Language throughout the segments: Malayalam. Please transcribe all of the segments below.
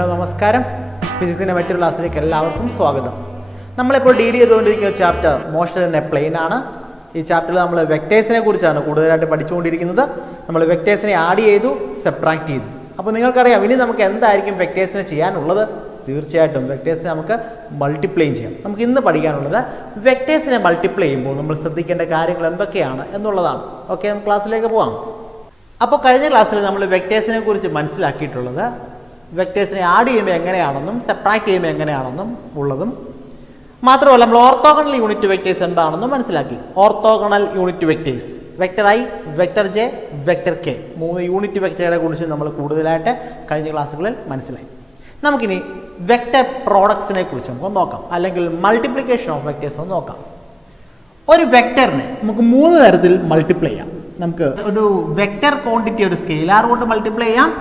ഹലോ നമസ്കാരം. ഫിസിക്സിൻ്റെ മറ്റൊരു ക്ലാസ്സിലേക്ക് എല്ലാവർക്കും സ്വാഗതം. നമ്മളിപ്പോൾ ഡീൽ ചെയ്തുകൊണ്ടിരിക്കുന്ന chapter motion in a plane ആണ്. ഈ ചാപ്റ്ററിൽ നമ്മൾ വെക്ടേഴ്സിനെ കുറിച്ചാണ് കൂടുതലായിട്ട് പഠിച്ചുകൊണ്ടിരിക്കുന്നത്. നമ്മൾ വെക്ടേഴ്സിനെ ആഡ് ചെയ്തു, സബ്ട്രാക്ട് ചെയ്തു. അപ്പോൾ നിങ്ങൾക്കറിയാം ഇനി നമുക്ക് എന്തായിരിക്കും വെക്ടേഴ്സിനെ ചെയ്യാനുള്ളത്. തീർച്ചയായിട്ടും വെക്ടേഴ്സിനെ നമുക്ക് മൾട്ടിപ്ലൈ ചെയ്യാം. നമുക്ക് ഇന്ന് പഠിക്കാനുള്ളത് വെക്ടേഴ്സിനെ മൾട്ടിപ്ലൈ ചെയ്യുമ്പോൾ നമ്മൾ ശ്രദ്ധിക്കേണ്ട കാര്യങ്ങൾ എന്തൊക്കെയാണ് എന്നുള്ളതാണ്. ഓക്കെ, നമുക്ക് ക്ലാസ്സിലേക്ക് പോകാം. അപ്പോൾ കഴിഞ്ഞ ക്ലാസ്സിൽ നമ്മൾ വെക്ടേഴ്സിനെ കുറിച്ച് മനസ്സിലാക്കിയിട്ടുള്ളത് വെക്ടേഴ്സിനെ ആഡ് ചെയ്യുമ്പോൾ എങ്ങനെയാണെന്നും സബ്ട്രാക്ട് ചെയ്യുമ്പോൾ എങ്ങനെയാണെന്നും ഉള്ളതും മാത്രമല്ല നമ്മൾ ഓർത്തോഗണൽ യൂണിറ്റ് വെക്ടേഴ്സ് എന്താണെന്നും മനസ്സിലാക്കി. Orthogonal unit vectors vector I, vector J, vector K, 3 unit വെക്ടറുകളെ കുറിച്ച് നമ്മൾ കൂടുതലായിട്ട് കഴിഞ്ഞ ക്ലാസ്സുകളിൽ മനസ്സിലായി. നമുക്കിനി വെക്ടർ പ്രോഡക്ട്സിനെ കുറിച്ച് നമുക്ക് നോക്കാം, അല്ലെങ്കിൽ മൾട്ടിപ്ലിക്കേഷൻ ഓഫ് വെക്ടേഴ്സ് ഒന്ന് നോക്കാം. ഒരു വെക്ടറിനെ നമുക്ക് 3 തരത്തിൽ മൾട്ടിപ്ലൈ ചെയ്യാം. നമുക്ക് ഒരു വെക്ടർ ക്വാണ്ടിറ്റി ഒരു സ്കെയിലാർ കൊണ്ട് മൾട്ടിപ്ലൈ ചെയ്യാം,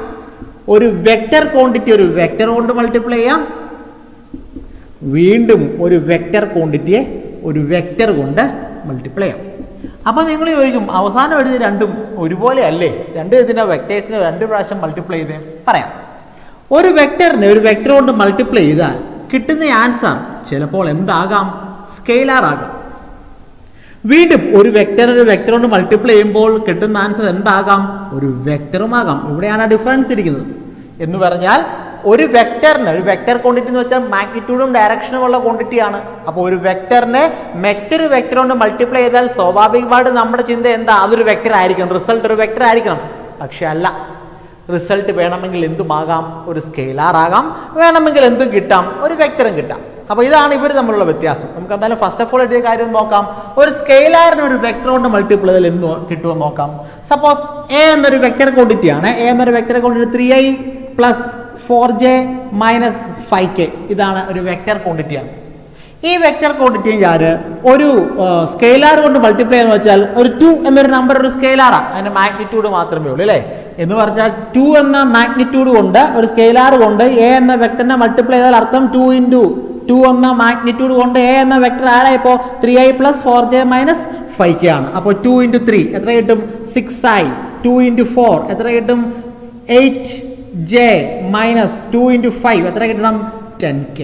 ഒരു വെക്ടർ ക്വാണ്ടിറ്റി ഒരു വെക്ടർ കൊണ്ട് മൾട്ടിപ്ലൈ ചെയ്യാം, വീണ്ടും ഒരു വെക്ടർ ക്വാണ്ടിറ്റിയെ ഒരു വെക്ടർ കൊണ്ട് മൾട്ടിപ്ലൈ ചെയ്യാം. അപ്പോൾ നിങ്ങൾ ചോദിക്കും, അവസാനം എഴുതി രണ്ടും ഒരുപോലെ അല്ലേ, രണ്ട് ഇതിൻ്റെ വെക്ടേഴ്സിനെ 2 പ്രാവശ്യം മൾട്ടിപ്ലൈ ചെയ്തേ? പറയാം. ഒരു വെക്ടറിനെ ഒരു വെക്ടർ കൊണ്ട് മൾട്ടിപ്ലൈ ചെയ്താൽ കിട്ടുന്ന ആൻസർ ചിലപ്പോൾ എന്താകാം? സ്കെയിലാർ ആകാം. വീണ്ടും ഒരു വെക്ടർ കൊണ്ട് മൾട്ടിപ്ലൈ ചെയ്യുമ്പോൾ കിട്ടുന്ന ആൻസർ എന്താകാം? ഒരു വെക്ടറുമാകാം. ഇവിടെയാണ് ഡിഫറൻസ് ഇരിക്കുന്നത്. എന്ന് പറഞ്ഞാൽ ഒരു വെക്ടറിന്, ഒരു വെക്ടർ ക്വാണ്ടിറ്റി എന്ന് വെച്ചാൽ മാഗ്നിറ്റ്യൂഡും ഡയറക്ഷനും ഉള്ള ക്വാണ്ടിറ്റിയാണ്. അപ്പോൾ ഒരു വെക്ടറിനെ മറ്റൊരു വെക്ടർ കൊണ്ട് മൾട്ടിപ്ലൈ ചെയ്താൽ സ്വാഭാവികമായിട്ട് നമ്മുടെ ചിന്ത എന്താ? അതൊരു വെക്ടർ ആയിരിക്കണം, റിസൾട്ട് ഒരു വെക്ടർ ആയിരിക്കണം. പക്ഷെ അല്ല, റിസൾട്ട് വേണമെങ്കിൽ എന്തുമാകാം? ഒരു സ്കെയിലാർ ആകാം, വേണമെങ്കിൽ എന്തും കിട്ടാം, ഒരു വെക്ടറും കിട്ടാം. അപ്പോൾ ഇതാണ് ഇവർ തമ്മിലുള്ള വ്യത്യാസം. നമുക്ക് എന്തായാലും ഫസ്റ്റ് ഓഫ് ഓൾ എഴുതിയ കാര്യം നോക്കാം. ഒരു സ്കെയിലാറിന് ഒരു വെക്ടർ കൊണ്ട് മൾട്ടിപ്ലൈ ചെയ്താൽ എന്ത് കിട്ടുമെന്ന് നോക്കാം. സപ്പോസ് എ എന്നൊരു വെക്ടർ ക്വാണ്ടിറ്റി ആണ്. എ എന്നൊരു vector quantity 3i + 4j - 5k, ഇതാണ് ഒരു വെക്ടർ ക്വാണ്ടിറ്റിയാണ്. ഈ വെക്ടർ ക്വാണ്ടിറ്റി ഞാൻ ഒരു സ്കെയിലാർ കൊണ്ട് മൾട്ടിപ്ലൈ എന്ന് വെച്ചാൽ ഒരു 2 എന്നൊരു നമ്പർ ഒരു സ്കെയിലാറാണ്, അതിന് മാഗ്നിറ്റ്യൂഡ് മാത്രമേ ഉള്ളൂ അല്ലേ. എന്ന് പറഞ്ഞാൽ 2 എന്ന മാഗ്നിറ്റ്യൂഡ് കൊണ്ട് ഒരു സ്കെയിലാർ കൊണ്ട് എ എന്ന വെക്ടറിനെ മൾട്ടിപ്ലൈ ചെയ്താൽ അർത്ഥം 2 × 2 എന്ന മാഗ്നിറ്റ്യൂഡ് കൊണ്ട് എ എന്ന വെക്ടർ ആരാ? ഇപ്പോൾ 3i + 4j - 5k ആണ്. അപ്പോൾ 2 × 3 എത്ര കിട്ടും? 6i. 2 × 4 എത്ര കിട്ടും? 8j - 2 × 5 എത്ര കിട്ടണം? 10k.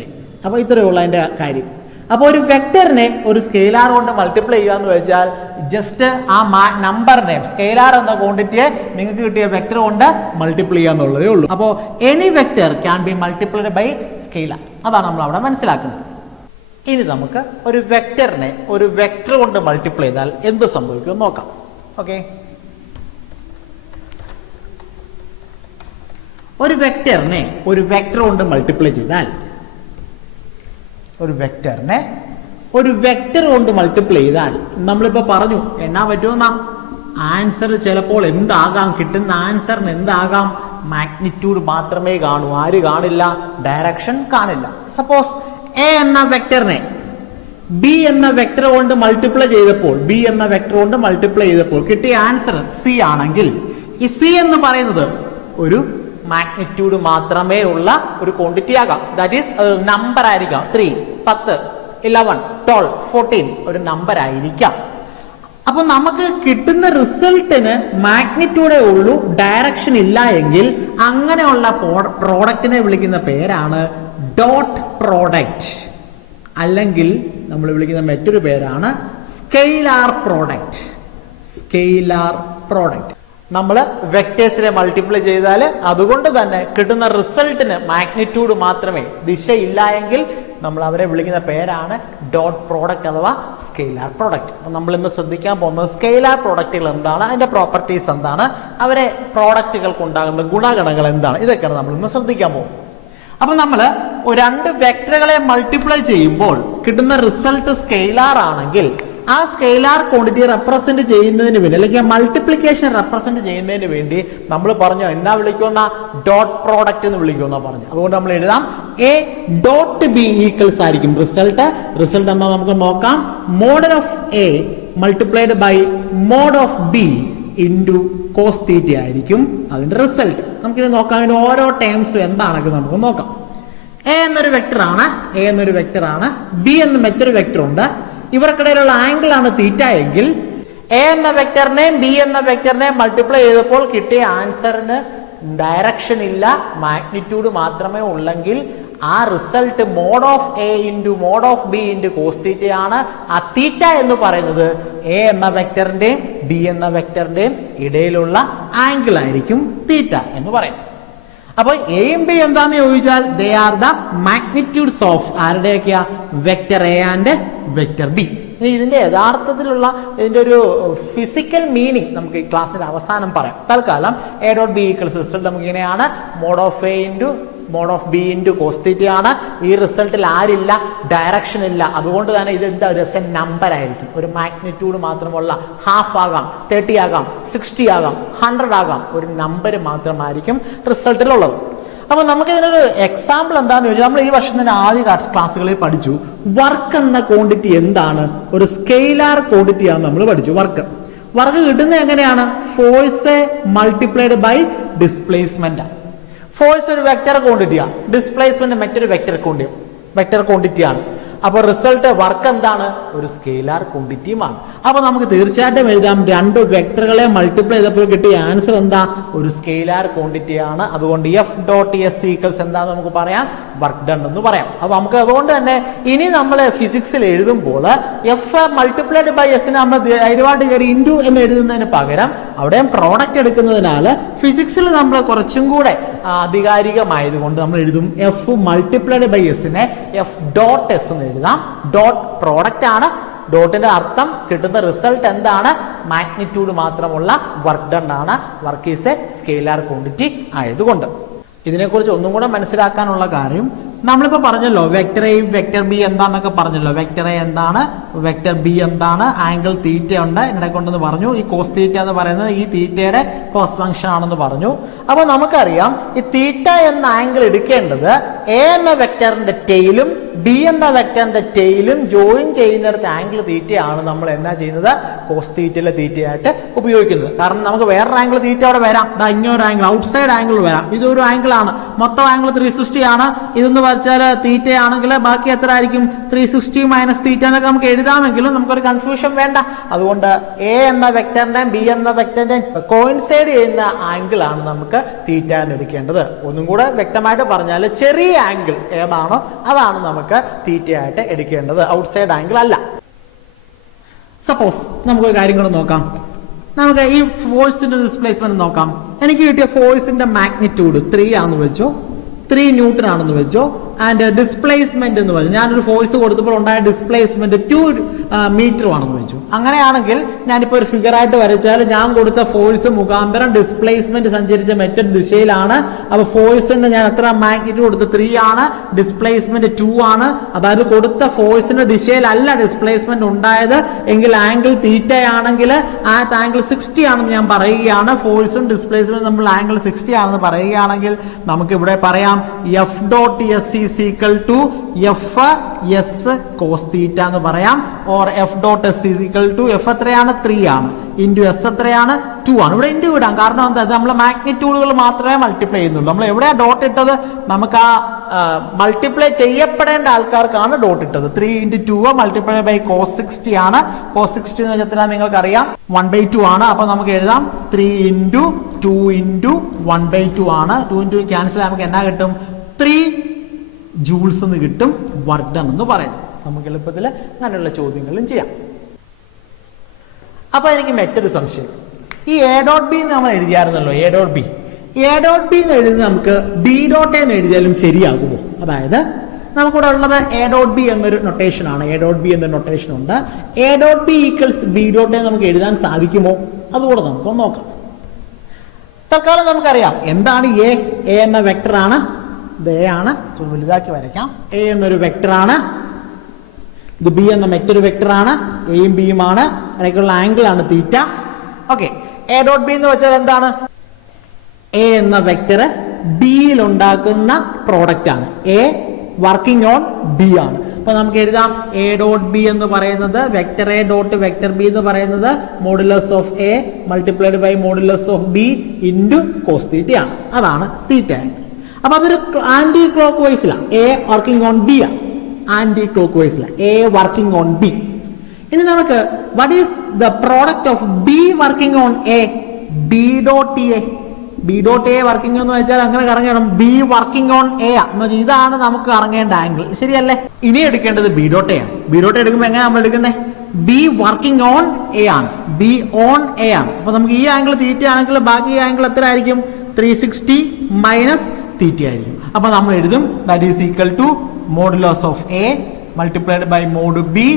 അപ്പോൾ ഇത്രയേ ഉള്ളൂ അതിൻ്റെ കാര്യം. അപ്പോൾ ഒരു വെക്ടറിനെ ഒരു സ്കെയിലാർ കൊണ്ട് മൾട്ടിപ്ലൈ ചെയ്യുക എന്ന് വെച്ചാൽ ജസ്റ്റ് ആ നമ്പറിനെ, സ്കെയിലാർ എന്ന ക്വാണ്ടിറ്റിയെ നിങ്ങൾക്ക് കിട്ടിയ വെക്ടർ കൊണ്ട് മൾട്ടിപ്ലൈ ചെയ്യുക എന്നുള്ളതേ ഉള്ളൂ. അപ്പോൾ any vector can be multiplied by scalar. അതാണ് നമ്മൾ അവിടെ മനസ്സിലാക്കുന്നത്. ഇനി നമുക്ക് ഒരു വെക്ടറിനെ ഒരു വെക്ടർ കൊണ്ട് മൾട്ടിപ്ലൈ ചെയ്താൽ എന്ത് സംഭവിക്കും നോക്കാം. ഓക്കെ, ഒരു വെക്ടറിനെ ഒരു വെക്ടർ കൊണ്ട് മൾട്ടിപ്ലൈ ചെയ്താൽ, ഒരു വെക്ടറിനെ ഒരു വെക്ടർ കൊണ്ട് മൾട്ടിപ്ലൈ ചെയ്താൽ നമ്മളിപ്പോൾ പറഞ്ഞു എന്നാ പറ്റുമെന്നാ? ആൻസർ ചിലപ്പോൾ എന്താകാം? കിട്ടുന്ന ആൻസറിന് എന്താകാം? മാഗ്നിറ്റ്യൂഡ് മാത്രമേ കാണൂ. ആര് കാണില്ല? ഡയറക്ഷൻ കാണില്ല. സപ്പോസ് എ എന്ന വെക്ടറിനെ ബി എന്ന വെക്ടർ കൊണ്ട് മൾട്ടിപ്ലൈ ചെയ്തപ്പോൾ കിട്ടിയ ആൻസർ സി ആണെങ്കിൽ, ഈ സി എന്ന് പറയുന്നത് ഒരു മാഗ്നിറ്റ്യൂഡ് മാത്രമേ ഉള്ള ഒരു ക്വാണ്ടിറ്റി ആകാം. ദാറ്റ് ഈസ് നമ്പർ ആയിരിക്കാം. 3, 10, 11, 12, 14 ഒരു നമ്പർ ആയിരിക്കാം. അപ്പൊ നമുക്ക് കിട്ടുന്ന റിസൾട്ടിന് മാഗ്നിറ്റ്യൂഡേ ഉള്ളൂ, ഡയറക്ഷൻ ഇല്ല എങ്കിൽ അങ്ങനെയുള്ള പ്രോഡക്റ്റിനെ വിളിക്കുന്ന പേരാണ് ഡോട്ട് പ്രോഡക്റ്റ്, അല്ലെങ്കിൽ നമ്മൾ വിളിക്കുന്ന മറ്റൊരു പേരാണ് സ്കെയിലാർ പ്രോഡക്റ്റ്. നമ്മൾ വെക്ടേഴ്സിനെ മൾട്ടിപ്ലൈ ചെയ്താൽ അതുകൊണ്ട് തന്നെ കിട്ടുന്ന റിസൾട്ടിന് മാഗ്നിറ്റ്യൂഡ് മാത്രമേ, ദിശയില്ല എങ്കിൽ നമ്മൾ അവരെ വിളിക്കുന്ന പേരാണ് ഡോട്ട് പ്രോഡക്റ്റ് അഥവാ സ്കെയിലാർ പ്രോഡക്റ്റ്. അപ്പം നമ്മൾ ഇന്ന് ശ്രദ്ധിക്കാൻ പോകുന്നത് സ്കെയിലാർ പ്രോഡക്റ്റുകൾ എന്താണ്, അതിൻ്റെ പ്രോപ്പർട്ടീസ് എന്താണ്, അവരെ പ്രോഡക്റ്റുകൾക്ക് ഉണ്ടാകുന്ന ഗുണഗണങ്ങൾ എന്താണ്, ഇതൊക്കെയാണ് നമ്മൾ ഇന്ന് ശ്രദ്ധിക്കാൻ പോകുന്നത്. അപ്പം നമ്മൾ 2 വെക്ടറുകളെ മൾട്ടിപ്ലൈ ചെയ്യുമ്പോൾ കിട്ടുന്ന റിസൾട്ട് സ്കെയിലാർ ആണെങ്കിൽ ആ സ്കെയിലാർ ക്വാണ്ടിറ്റി റെപ്രസെന്റ് ചെയ്യുന്നതിന് വേണ്ടി, അല്ലെങ്കിൽ മൾട്ടിപ്ലിക്കേഷൻ റെപ്രസെന്റ് ചെയ്യുന്നതിന് വേണ്ടി നമ്മൾ പറഞ്ഞു എന്നാ വിളിക്കുന്ന? ഡോട്ട് പ്രോഡക്റ്റ് എന്ന് വിളിക്കുന്ന പറഞ്ഞു. അതുകൊണ്ട് നമ്മൾ എഴുതാം എ ഡോട്ട് ബി ഈക്വൽസ് ആയിരിക്കും റിസൾട്ട് എന്താ നമുക്ക് നോക്കാം. Mod of A multiplied by mod of B into cos theta ആയിരിക്കും അതിന്റെ റിസൾട്ട്. നമുക്കിത് നോക്കാം, അതിന്റെ ഓരോ ടേംസും എന്താണെന്ന് നമുക്ക് നോക്കാം. എ എന്നൊരു വെക്ടറാണ്, ബി എന്ന മറ്റൊരു വെക്ടർ ഉണ്ട്. ഇവർക്കിടയിലുള്ള ആംഗിൾ ആണ് തീറ്റ എങ്കിൽ എ എന്ന വെക്ടറിനെയും ബി എന്ന വെക്ടറിനെയും മൾട്ടിപ്ലൈ ചെയ്തപ്പോൾ കിട്ടിയ ആൻസറിന് ഡയറക്ഷൻ ഇല്ല, മാഗ്നിറ്റ്യൂഡ് മാത്രമേ ഉള്ളെങ്കിൽ ആ result mod of A into mod of B into cos തീറ്റയാണ്. ആ തീറ്റ എന്ന് പറയുന്നത് എ എന്ന വെക്ടറിന്റെയും ബി എന്ന വെക്ടറിന്റെയും ഇടയിലുള്ള ആംഗിൾ ആയിരിക്കും തീറ്റ എന്ന് പറയും. അപ്പൊ എയും ബി എന്താന്ന് ചോദിച്ചാൽ they are the magnitudes of ആരുടെയൊക്കെയാ? Vector A and vector B. ഇതിന്റെ യഥാർത്ഥത്തിലുള്ള ഇതിന്റെ ഒരു ഫിസിക്കൽ മീനിങ് നമുക്ക് ഈ ക്ലാസ്സിന്റെ അവസാനം പറയാം. തൽക്കാലം A dot B equals result നമുക്ക് ഇങ്ങനെയാണ്, mod of A into mod of B into cos തീറ്റയാണ്. ഈ റിസൾട്ടിൽ ആരില്ല? ഡയറക്ഷൻ ഇല്ല. അതുകൊണ്ട് തന്നെ ഇത് എന്താ? ജസ്റ്റ് നമ്പർ ആയിരിക്കും. ഒരു മാഗ്നിറ്റ്യൂഡ് മാത്രമുള്ള ഹാഫ് ആകാം, 30 ആകാം, 60 ആകാം, 100 ആകാം, ഒരു നമ്പർ മാത്രമായിരിക്കും റിസൾട്ടിലുള്ളത്. അപ്പൊ നമുക്ക് ഇതിനൊരു എക്സാമ്പിൾ എന്താന്ന് ചോദിച്ചാൽ, നമ്മൾ ഈ വർഷം തന്നെ ആദ്യ ക്ലാസ്സുകളിൽ പഠിച്ചു വർക്ക് എന്ന ക്വാണ്ടിറ്റി എന്താണ്? ഒരു സ്കെയിലാർ ക്വാണ്ടിറ്റിയാണ് നമ്മൾ പഠിച്ചു. വർക്ക് കിട്ടുന്നത് എങ്ങനെയാണ്? Force multiplied by displacement. Force ഒരു വെക്ടർ ക്വാണ്ടിറ്റിയാണ്, ഡിസ്പ്ലേസ്മെന്റ് മറ്റൊരു വെക്ടർ ക്വാണ്ടിറ്റിയാണ്. അപ്പൊ റിസൾട്ട് വർക്ക് എന്താണ്? ഒരു സ്കെയിലാർ ക്വാണ്ടിറ്റിയുമാണ്. അപ്പൊ നമുക്ക് തീർച്ചയായിട്ടും എഴുതാം, രണ്ട് വെക്ടറുകളെ മൾട്ടിപ്ലൈ ചെയ്തപ്പോൾ കിട്ടിയ ആൻസർ എന്താ? ഒരു സ്കെയിലാർ ക്വാണ്ടിറ്റിയാണ്. അതുകൊണ്ട് എഫ് ഡോട്ട് എസ് ഈക്വൽസ് എന്താന്ന് നമുക്ക് പറയാം? വർക്ക് ഡൺ എന്ന് പറയാം. അപ്പൊ നമുക്ക് അതുകൊണ്ട് തന്നെ ഇനി നമ്മൾ ഫിസിക്സിൽ എഴുതുമ്പോൾ എഫ് മൾട്ടിപ്ലൈഡ് ബൈ എസിന് നമ്മൾ ധൈര്യമായിട്ട് കയറി ഇൻറ്റു എന്ന് എഴുതുന്നതിന് പകരം അവിടെയും പ്രോഡക്റ്റ് എടുക്കുന്നതിനാൽ ഫിസിക്സിൽ നമ്മൾ കുറച്ചും കൂടെ ആധികാരികമായതുകൊണ്ട് നമ്മൾ എഴുതും എഫ് മൾട്ടിപ്ലൈഡ് ബൈ എസിനെ എഫ് ഡോട്ട് എസ് എന്ന് എഴുതാം. ഡോട്ട് പ്രോഡക്റ്റ് ആണ്. ഡോട്ടിന്റെ അർത്ഥം കിട്ടുന്ന റിസൾട്ട് എന്താണ്? മാഗ്നിറ്റ്യൂഡ് മാത്രമുള്ള വർക്ക് ഡൺ ആണ്. Work is A scalar quantity ആയതുകൊണ്ട്. ഇതിനെക്കുറിച്ച് ഒന്നും കൂടെ മനസ്സിലാക്കാനുള്ള കാര്യം, നമ്മളിപ്പോൾ പറഞ്ഞല്ലോ വെക്ടർ എ വെക്ടർ ബി എന്താന്നൊക്കെ പറഞ്ഞല്ലോ. വെക്ടർ എ എന്താണ്, വെക്ടർ ബി എന്താണ്, ആംഗിൾ തീറ്റ ഉണ്ട് എന്നെ കൊണ്ടെന്ന് പറഞ്ഞു. ഈ കോസ് തീറ്റ എന്ന് പറയുന്നത് ഈ തീറ്റയുടെ കോസ് ഫംഗ്ഷൻ ആണെന്ന് പറഞ്ഞു. അപ്പൊ നമുക്കറിയാം ഈ തീറ്റ എന്ന ആംഗിൾ എടുക്കേണ്ടത് എ എന്ന വെക്ടറിന്റെ ടെയിലും ബി എന്ന വെക്ടറിന്റെ ടെയിലും ജോയിൻ ചെയ്യുന്നിടത്ത് ആംഗിൾ തീറ്റയാണ് നമ്മൾ എന്നാ ചെയ്യുന്നത്? കോസ് തീറ്റയിലെ തീറ്റയായിട്ട് ഉപയോഗിക്കുന്നത്. കാരണം നമുക്ക് വേറൊരു ആംഗിൾ തീറ്റ അവിടെ വരാം. ഇങ്ങനൊരു ആംഗിൾ ഔട്ട് സൈഡ് ആംഗിൾ വരാം. ഇതൊരു ആംഗിൾ ആണ്, മൊത്തം ആംഗിൾ 360 ആണ്. ഇതെന്ന് വെച്ചാൽ തീറ്റ ആണെങ്കിൽ ബാക്കി എത്ര ആയിരിക്കും? 360 മൈനസ് തീറ്റ എന്നൊക്കെ നമുക്ക് എഴുതാമെങ്കിലും നമുക്കൊരു കൺഫ്യൂഷൻ വേണ്ട. അതുകൊണ്ട് എ എന്ന വെക്ടറിന്റെയും ബി എന്ന വെക്ടറിന്റെയും കോയിൻസൈഡ് ചെയ്യുന്ന ആംഗിൾ ആണ് നമുക്ക് തീറ്റ എന്ന് എടുക്കേണ്ടത്. ഒന്നും കൂടെ വ്യക്തമായിട്ട് പറഞ്ഞാൽ ചെറിയ ആംഗിൾ ഏതാണോ അതാണ് നമുക്ക് തീറ്റയായിട്ട് എടുക്കേണ്ടത്, ഔട്ട്സൈഡ് ആംഗിൾ അല്ല. സപ്പോസ് നമുക്ക് കാര്യങ്ങൾ നോക്കാം. നമുക്ക് ഈ ഫോഴ്സിന്റെ ഡിസ്പ്ലേസ്മെന്റ് നോക്കാം. എനിക്ക് കിട്ടിയ ഫോഴ്സിന്റെ മാഗ്നിറ്റ്യൂഡ് 3 ആണെന്ന് വെച്ചോ, 3 ന്യൂട്ടൺ ആണെന്ന് വെച്ചോ. ആൻഡ് ഡിസ്പ്ലേസ്മെന്റ് എന്ന് പറഞ്ഞു, ഞാനൊരു ഫോഴ്സ് കൊടുത്തപ്പോൾ ഉണ്ടായ ഡിസ്പ്ലേസ്മെന്റ് 2 മീറ്റർ ആണെന്ന് വെച്ചു. അങ്ങനെയാണെങ്കിൽ ഞാനിപ്പോൾ ഒരു ഫിഗർ ആയിട്ട് വരച്ചാൽ ഞാൻ കൊടുത്ത ഫോഴ്സ് മുഖാന്തരം ഡിസ്പ്ലേസ്മെന്റ് സഞ്ചരിച്ച മറ്റൊരു ദിശയിലാണ്. അപ്പൊ ഫോഴ്സിന്റെ ഞാൻ എത്ര മാഗ്നിറ്റ്യൂഡ് കൊടുത്ത് 3 ആണ്, ഡിസ്പ്ലേസ്മെന്റ് 2 ആണ്. അതായത് കൊടുത്ത ഫോഴ്സിന്റെ ദിശയിലല്ല ഡിസ്പ്ലേസ്മെന്റ് ഉണ്ടായത് എങ്കിൽ ആംഗിൾ തീറ്റ ആണെങ്കിൽ ആ ആംഗിൾ 60 ആണെന്ന് ഞാൻ പറയുകയാണ്. ഫോഴ്സും ഡിസ്പ്ലേസ്മെന്റ് നമ്മൾ ആംഗിൾ 60 ആണെന്ന് പറയുകയാണെങ്കിൽ നമുക്ക് ഇവിടെ പറയാം F dot S is equal to F S cos theta എന്ന് പറയാം. Or F dot S is equal to F എത്രയാണ്? 3 ആണ്. ഇൻറ്റു എസ് എത്രയാണ്? 2 ആണ്. ഇവിടെ ഇൻറ്റു ഇടാം, കാരണം എന്താ? നമ്മൾ മാഗ്നിറ്റ്യൂഡുകൾ മാത്രമേ മൾട്ടിപ്ലൈ ചെയ്യുന്നുള്ളൂ. നമ്മൾ എവിടെയാ ഡോട്ട് ഇട്ടത്? നമുക്ക് ആ മൾട്ടിപ്ലൈ ചെയ്യപ്പെടേണ്ട ആൾക്കാർക്കാണ് ഡോട്ട് ഇട്ടത്. 3 × 2 മൾട്ടിപ്ലൈ ബൈ കോസ് 60 ആണ്. കോസ് 60 എന്ന് വെച്ചാൽ എത്ര നിങ്ങൾക്ക് അറിയാം? 1/2 ആണ്. അപ്പൊ നമുക്ക് എഴുതാം 3 × 2 × 1/2 ആണ്. 2 × 2 ക്യാൻസൽ നമുക്ക് എന്നാ കിട്ടും? 3 ജൂൾസ് എന്ന് കിട്ടും. വർക്ക് ഡൺ എന്ന് പറയുന്നത്. നമുക്ക് എളുപ്പത്തിൽ അങ്ങനെയുള്ള ചോദ്യങ്ങളും ചെയ്യാം. അപ്പൊ എനിക്ക് മറ്റൊരു സംശയം, ഈ എ ഡോട്ട് ബി നമ്മൾ എഴുതിയായിരുന്നല്ലോ, എ ഡോട്ട് ബി എന്ന് എഴുതി നമുക്ക് ബി ഡോട്ട് എന്ന് എഴുതിയാലും ശരിയാകുമോ? അതായത് നമുക്കിവിടെ ഉള്ളത് എ ഡോട്ട് ബി എന്നൊരു നൊട്ടേഷൻ ആണ്. എ ഡോട്ട് ബി എന്നൊരു നൊട്ടേഷൻ ഉണ്ട്. A dot B equals B dot നമുക്ക് എഴുതാൻ സാധിക്കുമോ? അതുകൂടെ നമുക്കൊന്ന് നോക്കാം. തൽക്കാലം നമുക്കറിയാം എന്താണ് എ. എ എന്ന വെക്ടർ ആണ്. ഇത് എ ആണ്, വലുതാക്കി വരയ്ക്കാം. എ എന്നൊരു വെക്ടർ ആണ്. ഇത് ബി എന്ന മറ്റൊരു വെക്ടർ ആണ്. എയും ബിയും ആണ്. ഇടയ്ക്കുള്ള ആംഗിൾ ആണ് തീറ്റ. ഓക്കെ, എ ഡോട്ട് ബി എന്ന് വെച്ചാൽ എന്താണ്? എ എന്ന വെക്ടർ ബിയിൽ ഉണ്ടാക്കുന്ന പ്രോഡക്റ്റ് ആണ്. എ വർക്കിംഗ് ഓൺ ബി ആണ്. അപ്പൊ നമുക്ക് എഴുതാം എ ഡോട്ട് ബി എന്ന് പറയുന്നത് vector A dot vector B എന്ന് പറയുന്നത് modulus of A multiplied by modulus of B into cos theta ആണ്. അതാണ് തീറ്റ. അപ്പൊ അതൊരു ആന്റി ക്ലോക്ക് വൈസിലാണ്. എ വർക്കിംഗ് ഓൺ ബി ആണ്. ആന്റി ക്ലോക്ക് വൈസിലാണ് എ വർക്കിംഗ് ഓൺ ബി. ഇനി നമുക്ക് what is the product of B working on A? B dot A. B dot A working എന്ന് വെച്ചാൽ അങ്ങനെ കറങ്ങണം, ബി വർക്കിംഗ് ഓൺ എ എന്ന് വെച്ചാൽ ഇതാണ് നമുക്ക് കറങ്ങേണ്ട ആംഗിൾ, ശരിയല്ലേ? ഇനി എടുക്കേണ്ടത് ബി ഡോട്ട് എ ആണ്. ബി ഡോട്ട് എടുക്കുമ്പോൾ എങ്ങനെ നമ്മൾ എടുക്കുന്നത്? ബി വർക്കിംഗ് ഓൺ എ ആണ്, ബി ഓൺ എ ആണ്. അപ്പൊ നമുക്ക് ഈ ആംഗിൾ തീറ്റ ആണെങ്കിൽ ബാക്കി ഈ ആംഗിൾ എത്ര ആയിരിക്കും? 360 മൈനസ് തീറ്റ ആയിരിക്കും. അപ്പൊ നമ്മൾ എഴുതും that is equal to modulus of A multiplied by mod B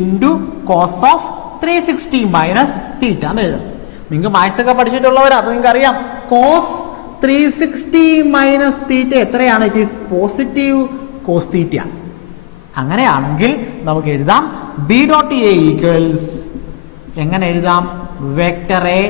into cos of 360 minus theta എന്ന് എഴുതാം. നിങ്ങൾക്ക് മാത്സ് ഒക്കെ പഠിച്ചിട്ടുള്ളവരാ, അപ്പൊ നിങ്ങൾക്ക് അറിയാം കോസ് 360 മൈനസ് തീറ്റ എത്രയാണ്? It is positive cos theta. അങ്ങനെയാണെങ്കിൽ നമുക്ക് എഴുതാം ബി ഡോട്ട് എ ഈക്വൽസ് എങ്ങനെ എഴുതാം? Vector A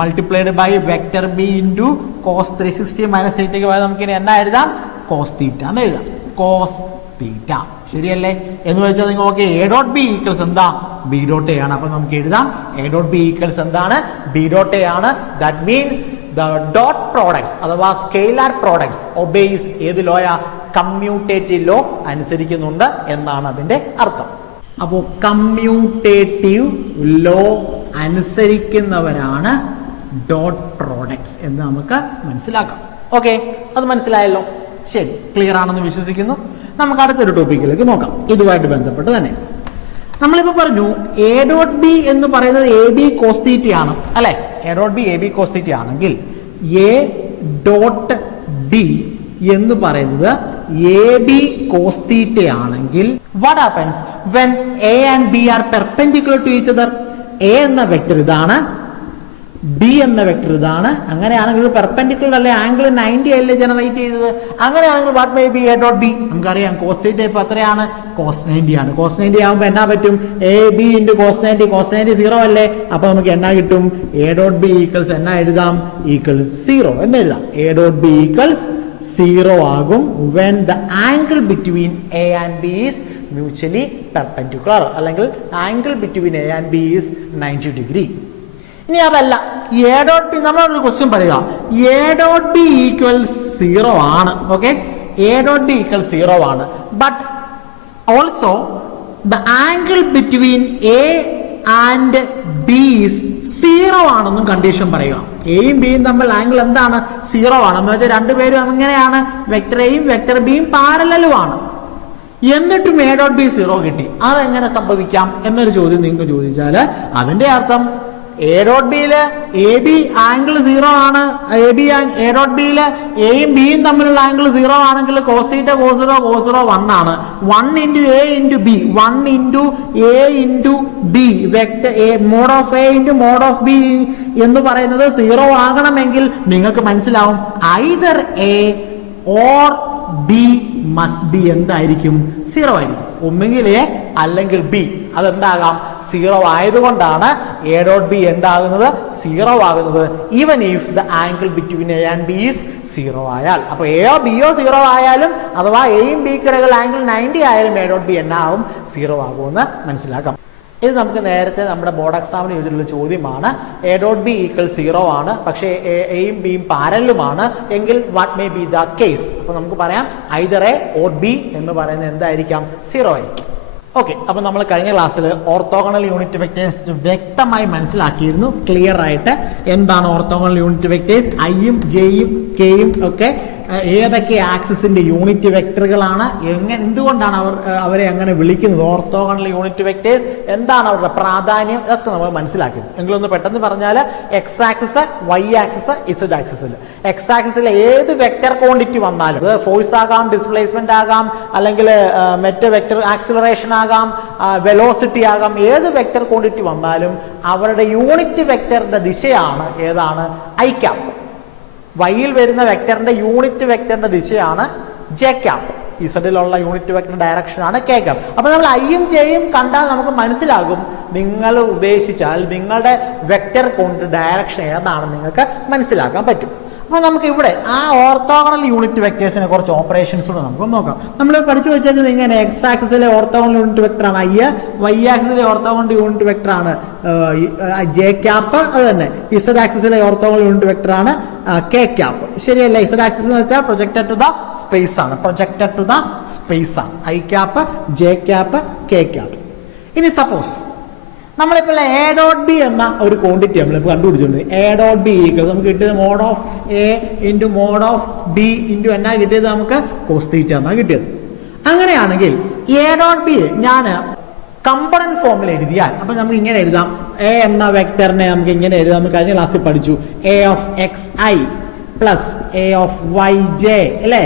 multiplied by vector B into cos 360 minus തീറ്റയ്ക്ക് പകരം നമുക്ക് ഇനി എന്നാ എഴുതാം? കോസ് തീറ്റ എന്ന് എഴുതാം. കോസ് തീറ്റ, ശരിയല്ലേ? എന്ന് വെച്ചാൽ നിങ്ങൾ നോക്കി എ ഡോട്ട് ബി ഈക്വൽസ് എന്താ? ബി ഡോട്ട് എ ആണ്. അപ്പൊ നമുക്ക് എഴുതാം എ ഡോട്ട് ബി ഈക്വൽസ് എന്താണ്? ബി ഡോട്ട് എ ആണ്. That means the dot products അഥവാ സ്കെയിലാർ പ്രോഡക്ട്സ് ഒബേസ് ഏത് ലോയാ? കമ്മ്യൂട്ടേറ്റീവ് ലോ അനുസരിക്കുന്നുണ്ട് എന്നാണ് അതിന്റെ അർത്ഥം. അപ്പോൾ കമ്മ്യൂട്ടേറ്റീവ് ലോ അനുസരിക്കുന്നവരാണ് ഡോട്ട് പ്രോഡക്ട്സ് എന്ന് നമുക്ക് മനസ്സിലാക്കാം. ഓക്കെ, അത് മനസ്സിലായല്ലോ? ശരി, ക്ലിയർ ആണെന്ന് വിശ്വസിക്കുന്നു. നമുക്ക് അടുത്തൊരു ടോപ്പിക്കിലേക്ക് നോക്കാം, ഇതുമായിട്ട് ബന്ധപ്പെട്ട് തന്നെ. നമ്മളിപ്പോൾ പറഞ്ഞു എ ഡോട്ട് ബി എന്ന് പറയുന്നത് എ ബി കോസ് തീറ്റ ആണ്, അല്ലെ? A dot B A B cos theta ആണെങ്കിൽ എ ഡോട്ട് ബി എന്ന് പറയുന്നത് എ ബി കോസ് തീറ്റ ആണെങ്കിൽ what happens when A and B are perpendicular to each other? A എന്ന വെക്ടർ ഇതാണ്, ബി എന്ന വെക്ടർ ഇതാണ്. അങ്ങനെയാണെങ്കിൽ പെർപെൻഡിക്കുലർ അല്ലെ, ആംഗിൾ 90 അല്ലേ ജനറേറ്റ് ചെയ്തത്? അങ്ങനെയാണെങ്കിൽ what may be A dot B? നമുക്കറിയാം കോസ് തീറ്റ ഇപ്പൊ എത്രയാണ്? കോസ് 90 ആണ്. കോസ് 90 ആകുമ്പോൾ എന്നാ പറ്റും? A B into cos 90. Cos 90 0 അല്ലേ? അപ്പൊ നമുക്ക് എന്നാ കിട്ടും? എ ഡോട്ട് ബി ഈക്വൽസ് എന്നാ എഴുതാം? ഈക്വൽസ് 0 എന്ന് എഴുതാം. എ ഡോട്ട് ബി ഈക്വൽസ് 0 ആകും when the angle between A and B is mutually perpendicular, അല്ലെങ്കിൽ angle between A and B is 90 degree. ഇനി അതല്ല, എ ഡോട്ട് ബി, നമ്മളൊരു ക്വസ്റ്റ്യൻ പറയുക, എ ഡോട്ട് ബി ഈക്വൽസ് 0 ആണ്. Okay, A dot B equals 0 ആണ്. But also the angle between A and B is 0 ആണെന്നും കണ്ടീഷൻ പറയുക. എയും ബിയും തമ്മിൽ ആംഗിൾ എന്താണ്? 0 ആണ്. എന്ന് വെച്ചാൽ രണ്ടുപേരും എങ്ങനെയാണ്? വെക്ടർ എയും വെക്ടർ ബിയും പാരലലും ആണ്. എന്നിട്ടും എ ഡോട്ട് ബി 0 കിട്ടി. അതെങ്ങനെ സംഭവിക്കാം എന്നൊരു ചോദ്യം നിങ്ങൾക്ക് ചോദിച്ചാൽ അതിന്റെ അർത്ഥം എ ഡോട്ട് ബിയില് എ ബി ആംഗിൾ 0 ആണ്. എ ഡോട്ട് ബിയില് എയും ബിയും തമ്മിലുള്ള ആംഗിൾ 0 ആണെങ്കിൽ കോസ് തീറ്റ കോസ് 0 കോസ് 0 1 ആണ്. 1 into A into B, 1 into A into B, vector A mod of A into mod of B എന്ന് പറയുന്നത് 0 ആകണമെങ്കിൽ നിങ്ങൾക്ക് മനസ്സിലാവും either A or B must be എന്തായിരിക്കും? 0 ആയിരിക്കും. ഒന്നുകിൽ എ അല്ലെങ്കിൽ ബി. അതെന്താകാം? 0 ആയതുകൊണ്ടാണ് എ ഡോട്ട് ബി എന്താകുന്നത്? 0 ആകുന്നത്. Even if the angle between A and B is 0 ആയാൽ. അപ്പൊ എയോ ബിയോ 0 ആയാലും അഥവാ എയും ബിക്കിടയിൽ ആംഗിൾ 90 ആയാലും എ ഡോട്ട് ബി എന്നാവും? 0 ആകുമെന്ന് മനസ്സിലാക്കാം. ഇത് നമുക്ക് നേരത്തെ നമ്മുടെ ബോർഡ് എക്സാമിന് ചോദിച്ചിട്ടുള്ള ചോദ്യമാണ്. എ ഡോട്ട് ബി ഈക്വൽ 0 ആണ്, പക്ഷേ എയും ബിയും പാരലുമാണ് എങ്കിൽ what may be the case? അപ്പൊ നമുക്ക് പറയാം ഐദർ എ ഓർ ബി എന്ന് പറയുന്നത് എന്തായിരിക്കാം? 0 ആയിരിക്കും. ഓക്കെ, അപ്പൊ നമ്മൾ കഴിഞ്ഞ ക്ലാസ്സിൽ ഓർത്തോഗണൽ യൂണിറ്റ് വെക്ടേഴ്സ് വ്യക്തമായി മനസ്സിലാക്കിയിരുന്നു, ക്ലിയർ ആയിട്ട്. എന്താണ് ഓർത്തോഗണൽ യൂണിറ്റ് വെക്ടേഴ്സ്? ഐയും ജെയും കെയും ഒക്കെ ഏതൊക്കെ ആക്സിസിന്റെ യൂണിറ്റ് വെക്ടറുകളാണ്, എന്തുകൊണ്ടാണ് അവരെ അങ്ങനെ വിളിക്കുന്നത്, ഓർത്തോഗണൽ യൂണിറ്റ് വെക്ടേഴ്സ്, എന്താണ് അവരുടെ പ്രാധാന്യം, ഇതൊക്കെ നമ്മൾ മനസ്സിലാക്കിയത്. എങ്കിലൊന്ന് പെട്ടെന്ന് പറഞ്ഞാൽ X axis, Y axis, Z ആക്സിസിൽ, എക്സ് ആക്സിസിൽ ഏത് വെക്ടർ ക്വാണ്ടിറ്റി വന്നാലും, അത് ഫോഴ്സ് ആകാം, ഡിസ്പ്ലേസ്മെന്റ് ആകാം, അല്ലെങ്കിൽ മറ്റ് വെക്ടർ ആക്സിലറേഷൻ ആകാം, വെലോസിറ്റി ആകാം, ഏത് വെക്ടർ ക്വാണ്ടിറ്റി വന്നാലും അവരുടെ യൂണിറ്റ് വെക്ടറിന്റെ ദിശയാണ് ഏതാണ്? I cap. വൈയിൽ വരുന്ന വെക്ടറിന്റെ യൂണിറ്റ് വെക്ടറിന്റെ ദിശയാണ് ജെ ക്യാപ്പ്. ഇസഡിലുള്ള യൂണിറ്റ് വെക്ടർ ഡയറക്ഷനാണ് കെ ക്യാപ്പ്. അപ്പൊ നമ്മൾ ഐയും ജെയും കണ്ടാൽ നമുക്ക് മനസ്സിലാകും, നിങ്ങൾ ഉപേക്ഷിച്ചാൽ നിങ്ങളുടെ വെക്ടർ കൊണ്ട് ഡയറക്ഷൻ ഏതാണെന്ന് നിങ്ങൾക്ക് മനസ്സിലാക്കാൻ പറ്റും. അപ്പൊ നമുക്ക് ഇവിടെ ആ ഓർത്തോഗണൽ യൂണിറ്റ് വെക്ടേഴ്സിനെ കുറച്ച് ഓപ്പറേഷൻസ് കൂടെ നമുക്ക് നോക്കാം. നമ്മൾ പഠിച്ചു വെച്ചേക്കുന്നത് ഇങ്ങനെ, എക്സ് ആക്സിസിലെ ഓർത്തോഗണൽ യൂണിറ്റ് വെക്ടറാണ് ഐ, വൈ ആക്സിസിലെ ഓർത്തോഗണൽ യൂണിറ്റ് വെക്ടറാണ് ജെ ക്യാപ്പ്. അത് തന്നെ ഇസഡ് ആക്സിസിലെ ഓർത്തോഗണൽ യൂണിറ്റ് വെക്ടറാണ് കെ ക്യാപ്പ്. ശരിയല്ല? ഇസഡ് ആക്സിസ് എന്ന് വെച്ചാൽ പ്രൊജക്റ്റഡ് ടു ദ സ്പേസ് ആണ്, പ്രൊജക്റ്റഡ് ടു ദ സ്പേസ് ആണ് I cap, J cap, K cap. ഇനി സപ്പോസ് നമ്മളിപ്പോൾ എ ഡോട്ട് ബി എന്ന ഒരു ക്വാണ്ടിറ്റി നമ്മളിപ്പോൾ കണ്ടുപിടിച്ചിട്ടുണ്ട്. എ ഡോട്ട് ബി ഈക്വൽ നമുക്ക് കിട്ടിയത് mod of A into mod of B into എന്നാ കിട്ടിയത് നമുക്ക് കോസ് തീറ്റ എന്നാണ് കിട്ടിയത്. അങ്ങനെയാണെങ്കിൽ എ ഡോട്ട് ബി ഞാൻ കമ്പണന്റ് ഫോമിൽ എഴുതിയാൽ അപ്പം നമുക്ക് ഇങ്ങനെ എഴുതാം. എ എന്ന വെക്ടറിനെ നമുക്ക് ഇങ്ങനെ എഴുതാം. നമ്മൾ കഴിഞ്ഞ ക്ലാസ്സിൽ പഠിച്ചു A of X I plus A of Y J അല്ലേ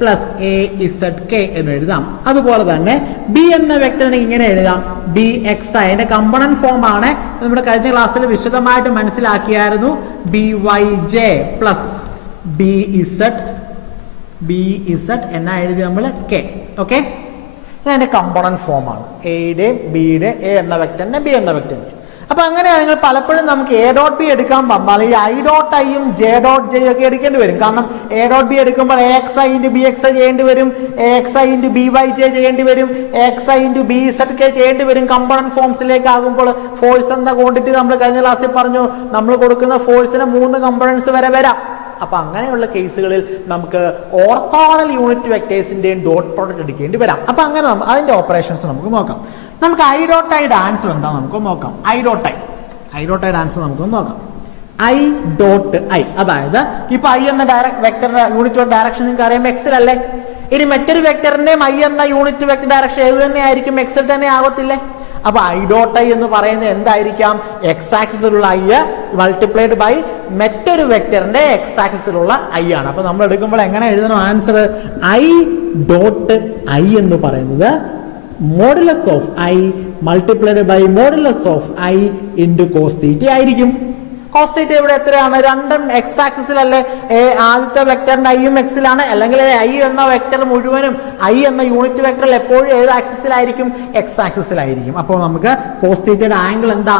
പ്ലസ് എ ഇസഡ് കെ എന്ന് എഴുതാം. അതുപോലെ തന്നെ ബി എന്ന വെക്ടറിനെ ഇങ്ങനെ എഴുതാം. ബി എക്സ് ഐ അതിന്റെ കമ്പണന്റ് ഫോം ആണ് നമ്മുടെ കഴിഞ്ഞ ക്ലാസ്സിൽ വിശദമായിട്ട് മനസ്സിലാക്കിയായിരുന്നു. B Y J plus B Z എന്നാ എഴുതി നമ്മൾ കെ. ഓക്കെ, ഇതിന്റെ കമ്പണന്റ് ഫോമാണ് എയുടെയും ബിയുടെ എ എന്ന വെക്ടറിന്റെ ബി എന്ന വെക്ടറിന്റെ. അപ്പൊ അങ്ങനെയാണെങ്കിൽ പലപ്പോഴും നമുക്ക് എ ഡോട്ട് ബി എടുക്കാൻ പറഞ്ഞാൽ ഈ ഐ ഡോട്ട് ഐയും ജെ ഡോട്ട് ജെ ഒക്കെ എടുക്കേണ്ടി വരും. കാരണം എ ഡോട്ട് ബി എടുക്കുമ്പോൾ A X I into B X I ചെയ്യേണ്ടി വരും, A X I into B Y J ചെയ്യേണ്ടി വരും, A X I into B Z K ചെയ്യേണ്ടി വരും. കമ്പണന്റ് ഫോംസിലേക്ക് ആകുമ്പോൾ ഫോഴ്സ് എന്ന ക്വാണ്ടിറ്റി നമ്മൾ കഴിഞ്ഞ ക്ലാസ്സിൽ പറഞ്ഞു, നമ്മൾ കൊടുക്കുന്ന ഫോഴ്സിന് 3 കമ്പണൻസ് വരെ വരാം. അപ്പൊ അങ്ങനെയുള്ള കേസുകളിൽ നമുക്ക് ഓർത്തോഗണൽ യൂണിറ്റ് വെക്ടേഴ്സിന്റെയും ഡോട്ട് പ്രോഡക്റ്റ് എടുക്കേണ്ടി വരാം. അപ്പൊ അങ്ങനെ അതിന്റെ ഓപ്പറേഷൻസ് നമുക്ക് നോക്കാം. നമുക്ക് ഐ ഡോട്ട് ഐയുടെ ആൻസർ എന്താ നമുക്ക് നോക്കാം. ഐ ഡോട്ട് ഐയുടെ ആൻസർ നമുക്ക് നോക്കാം. ഐ ഡോട്ട് ഐ അതായത് ഇപ്പൊ ഐ എന്ന വെക്ടറിന്റെ യൂണിറ്റ് ഡയറക്ഷൻ നിങ്ങൾക്ക് അറിയാം എക്സിലല്ലേ. ഇനി മറ്റൊരു വെക്ടറിന്റെയും ഐ എന്ന യൂണിറ്റ് വെക്ടർ ഡയറക്ഷൻ ഏത് തന്നെ ആയിരിക്കും, എക്സിൽ തന്നെ ആകത്തില്ലേ. അപ്പൊ ഐ ഡോട്ട് ഐ എന്ന് പറയുന്നത് എന്തായിരിക്കാം, എക്സ് ആക്സിസിലുള്ള ഐ മൾട്ടിപ്ലൈഡ് ബൈ മറ്റൊരു വെക്ടറിന്റെ എക്സ് ആക്സിസിലുള്ള ഐ ആണ്. അപ്പൊ നമ്മൾ എടുക്കുമ്പോൾ എങ്ങനെ എഴുതണം ആൻസർ? ഐ ഡോട്ട് ഐ എന്ന് പറയുന്നത് modulus of I multiplied by modulus of I into cos theta ആയിരിക്കും. കോസ് തീറ്റ ഇവിടെ എത്രയാണ്? രണ്ടും എക്സ് ആക്സിസിലല്ലേ. ആദ്യത്തെ വെക്ടറിന്റെ ഐയും എക്സിലാണ്, അല്ലെങ്കിൽ ഐ എന്ന വെക്ടർ മുഴുവനും ഐ എന്ന യൂണിറ്റ് വെക്ടറിൽ എപ്പോഴും ഏത് ആക്സിസിലായിരിക്കും? എക്സ് ആക്സിസിലായിരിക്കും. അപ്പോൾ നമുക്ക് കോസ് തീറ്റയുടെ ആംഗിൾ എന്താ?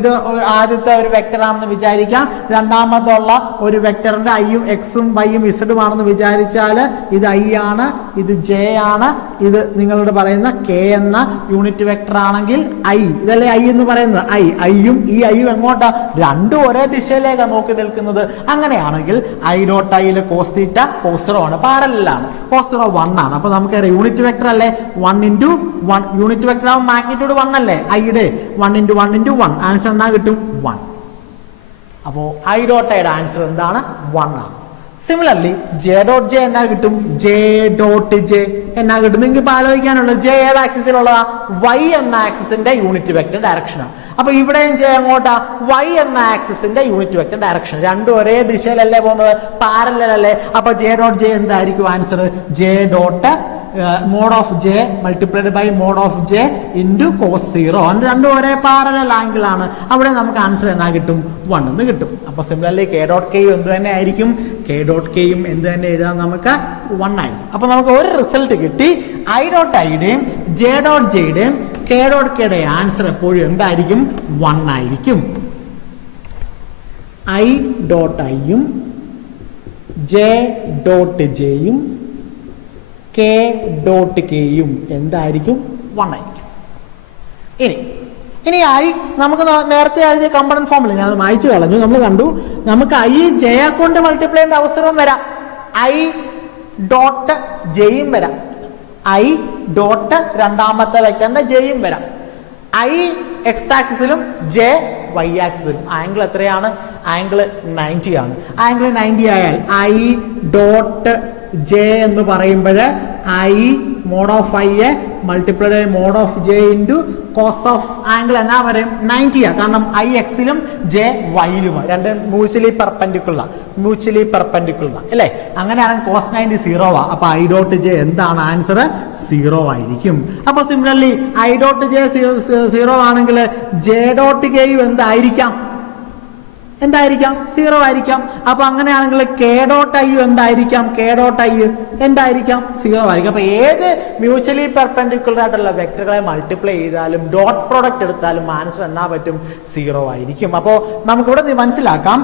ഇത് ആദ്യത്തെ ഒരു വെക്ടറാണെന്ന് വിചാരിക്കാം. രണ്ടാമതുള്ള ഒരു വെക്ടറിന്റെ ഐയും എക്സും വൈയും ഇസഡും ആണെന്ന് വിചാരിച്ചാൽ ഇത് ഐ ആണ്, ഇത് ജെ ആണ്, ഇത് നിങ്ങളോട് പറയുന്ന കെ എന്ന യൂണിറ്റ് വെക്ടർ ആണെങ്കിൽ ഐ, ഇതല്ലേ ഐ എന്ന് പറയുന്നത്. ഐയും ഈ ഐയും എങ്ങോട്ടാ? രണ്ടും ഒരേ ദിശയിലേക്കാണ് നോക്കി നിൽക്കുന്നത്. അങ്ങനെയാണെങ്കിൽ ഐ ഡോട്ട് ഐയിലെ കോസ് തീറ്റ കോസ് 0 ആണ്, പാരലലാണ്. കോസ് 0 1 ആണ്. അപ്പൊ നമുക്ക് യൂണിറ്റ് വെക്ടർ അല്ലേ, 1 ഇൻറ്റു 1 യൂണിറ്റ് വെക്ടർ ആവും, മാഗ്നിറ്റ്യൂഡ് 1 അല്ലേ ഐയുടെ. 1 ഇൻറ്റു 1 ഇൻറ്റു 1 ആൻസർ എന്നാ കിട്ടും? 1. അപ്പോൾ ഐ ഡോട്ട് ഐയുടെ ആൻസർ എന്താണ്? 1 ആണ്. സിമിലർലി ജെ ഡോട്ട് ജെ എന്നാ കിട്ടും? ജെ ഡോട്ട് ജെ എന്നാ കിട്ടും? നിങ്ങൾക്ക് ഇപ്പൊ ആലോചിക്കാനുള്ളത് ജെ ഏത് ആക്സിസിലുള്ളതാ? വൈ എന്ന ആക്സിസിന്റെ യൂണിറ്റ് വെക്ടർ ഡയറക്ഷനാണ്. അപ്പൊ ഇവിടെയും ജെ എങ്ങോട്ടാ? വൈ എന്ന ആക്സിസിന്റെ യൂണിറ്റ് വെക്ടർ ഡയറക്ഷൻ. രണ്ടും ഒരേ ദിശയിലല്ലേ പോകുന്നത്, പാരലൽ അല്ലേ. അപ്പൊ ജെ ഡോട്ട് ജെ എന്തായിരിക്കും answer? J dot mod of J multiplied by mod of J into cos 0. അത് രണ്ടും ഒരേ പാരലൽ ആംഗിൾ ആണ്. അവിടെ നമുക്ക് ആൻസർ എന്നാ കിട്ടും? 1 എന്ന് കിട്ടും. അപ്പൊ സിമിലർലി കെ ഡോട്ട് കെയും എന്ത് തന്നെ ആയിരിക്കും? കെ ഡോട്ട് കെയും എന്ത് തന്നെ എഴുതാം നമുക്ക്? 1 ആയിരിക്കും. അപ്പൊ നമുക്ക് ഒരു റിസൾട്ട് കിട്ടി. ഐ ഡോട്ട് ഐയുടെയും ജെ ഡോട്ട് ജെയുടെയും കെ ഡോട്ട് കെയുടെ ആൻസർ എപ്പോഴും എന്തായിരിക്കും? 1 ആയിരിക്കും. ഐ ഡോട്ട് ഐയും ജെ ഡോട്ട് ജെയും കെ ഡോട്ട് കെയും എന്തായിരിക്കും? 1 ആയിരിക്കും. ഇനി ഐ നമുക്ക് നേരത്തെ എഴുതിയ കമ്പണന്റ് ഫോമിൽ ഞാൻ അത് മായ്ച്ചു കളഞ്ഞു. നമ്മൾ കണ്ടു നമുക്ക് ഐ ജെ കൊണ്ട് മൾട്ടിപ്ലൈ ചെയ്യേണ്ട അവസരവും വരാം, ഐ ഡോട്ട് ജെയും വരാം, ഐ ഡോട്ട് രണ്ടാമത്തെ വെക്ടറിന്റെ ജെയും വരാം. ഐ എക്സ് ആക്സിസിലും ജെ വൈ ആക്സിസിലും. ആംഗിൾ എത്രയാണ്? ആംഗിൾ 90 ആണ്. ആംഗിൾ 90 ആയാൽ ഐ ഡോട്ട് ജെ എന്ന് പറയുമ്പോൾ I mod of I A multiplied by mod of J into cos of angle എന്നാ പറയും? 90 ആണ്. കാരണം ഐ എക്സിലും ജെ വൈയിലുമാണ്, രണ്ട് മ്യൂച്വലി പെർപെൻഡിക്കുലർ അല്ലേ. അങ്ങനെയാണെങ്കിൽ കോസ് 90 0 ആ. അപ്പൊ ഐ ഡോട്ട് ജെ എന്താണ് ആൻസർ? 0 ആയിരിക്കും. അപ്പൊ സിമിലർലി ഐ ഡോട്ട് ജെ 0 ആണെങ്കിൽ ജെ ഡോട്ട് കെയും എന്തായിരിക്കാം? 0 ആയിരിക്കാം. അപ്പൊ അങ്ങനെയാണെങ്കിൽ കെ ഡോട്ട് ഐ എന്തായിരിക്കാം? കെ ഡോട്ട് ഐ എന്തായിരിക്കാം? 0 ആയിരിക്കും. അപ്പൊ ഏത് മ്യൂച്വലി പെർപെൻഡിക്കുലർ ആയിട്ടുള്ള വെക്ടറുകളെ മൾട്ടിപ്ലൈ ചെയ്താലും ഡോട്ട് പ്രോഡക്റ്റ് എടുത്താലും ആൻസർ എന്നാ പറ്റും? 0 ആയിരിക്കും. അപ്പോൾ നമുക്കിവിടെ മനസ്സിലാക്കാം,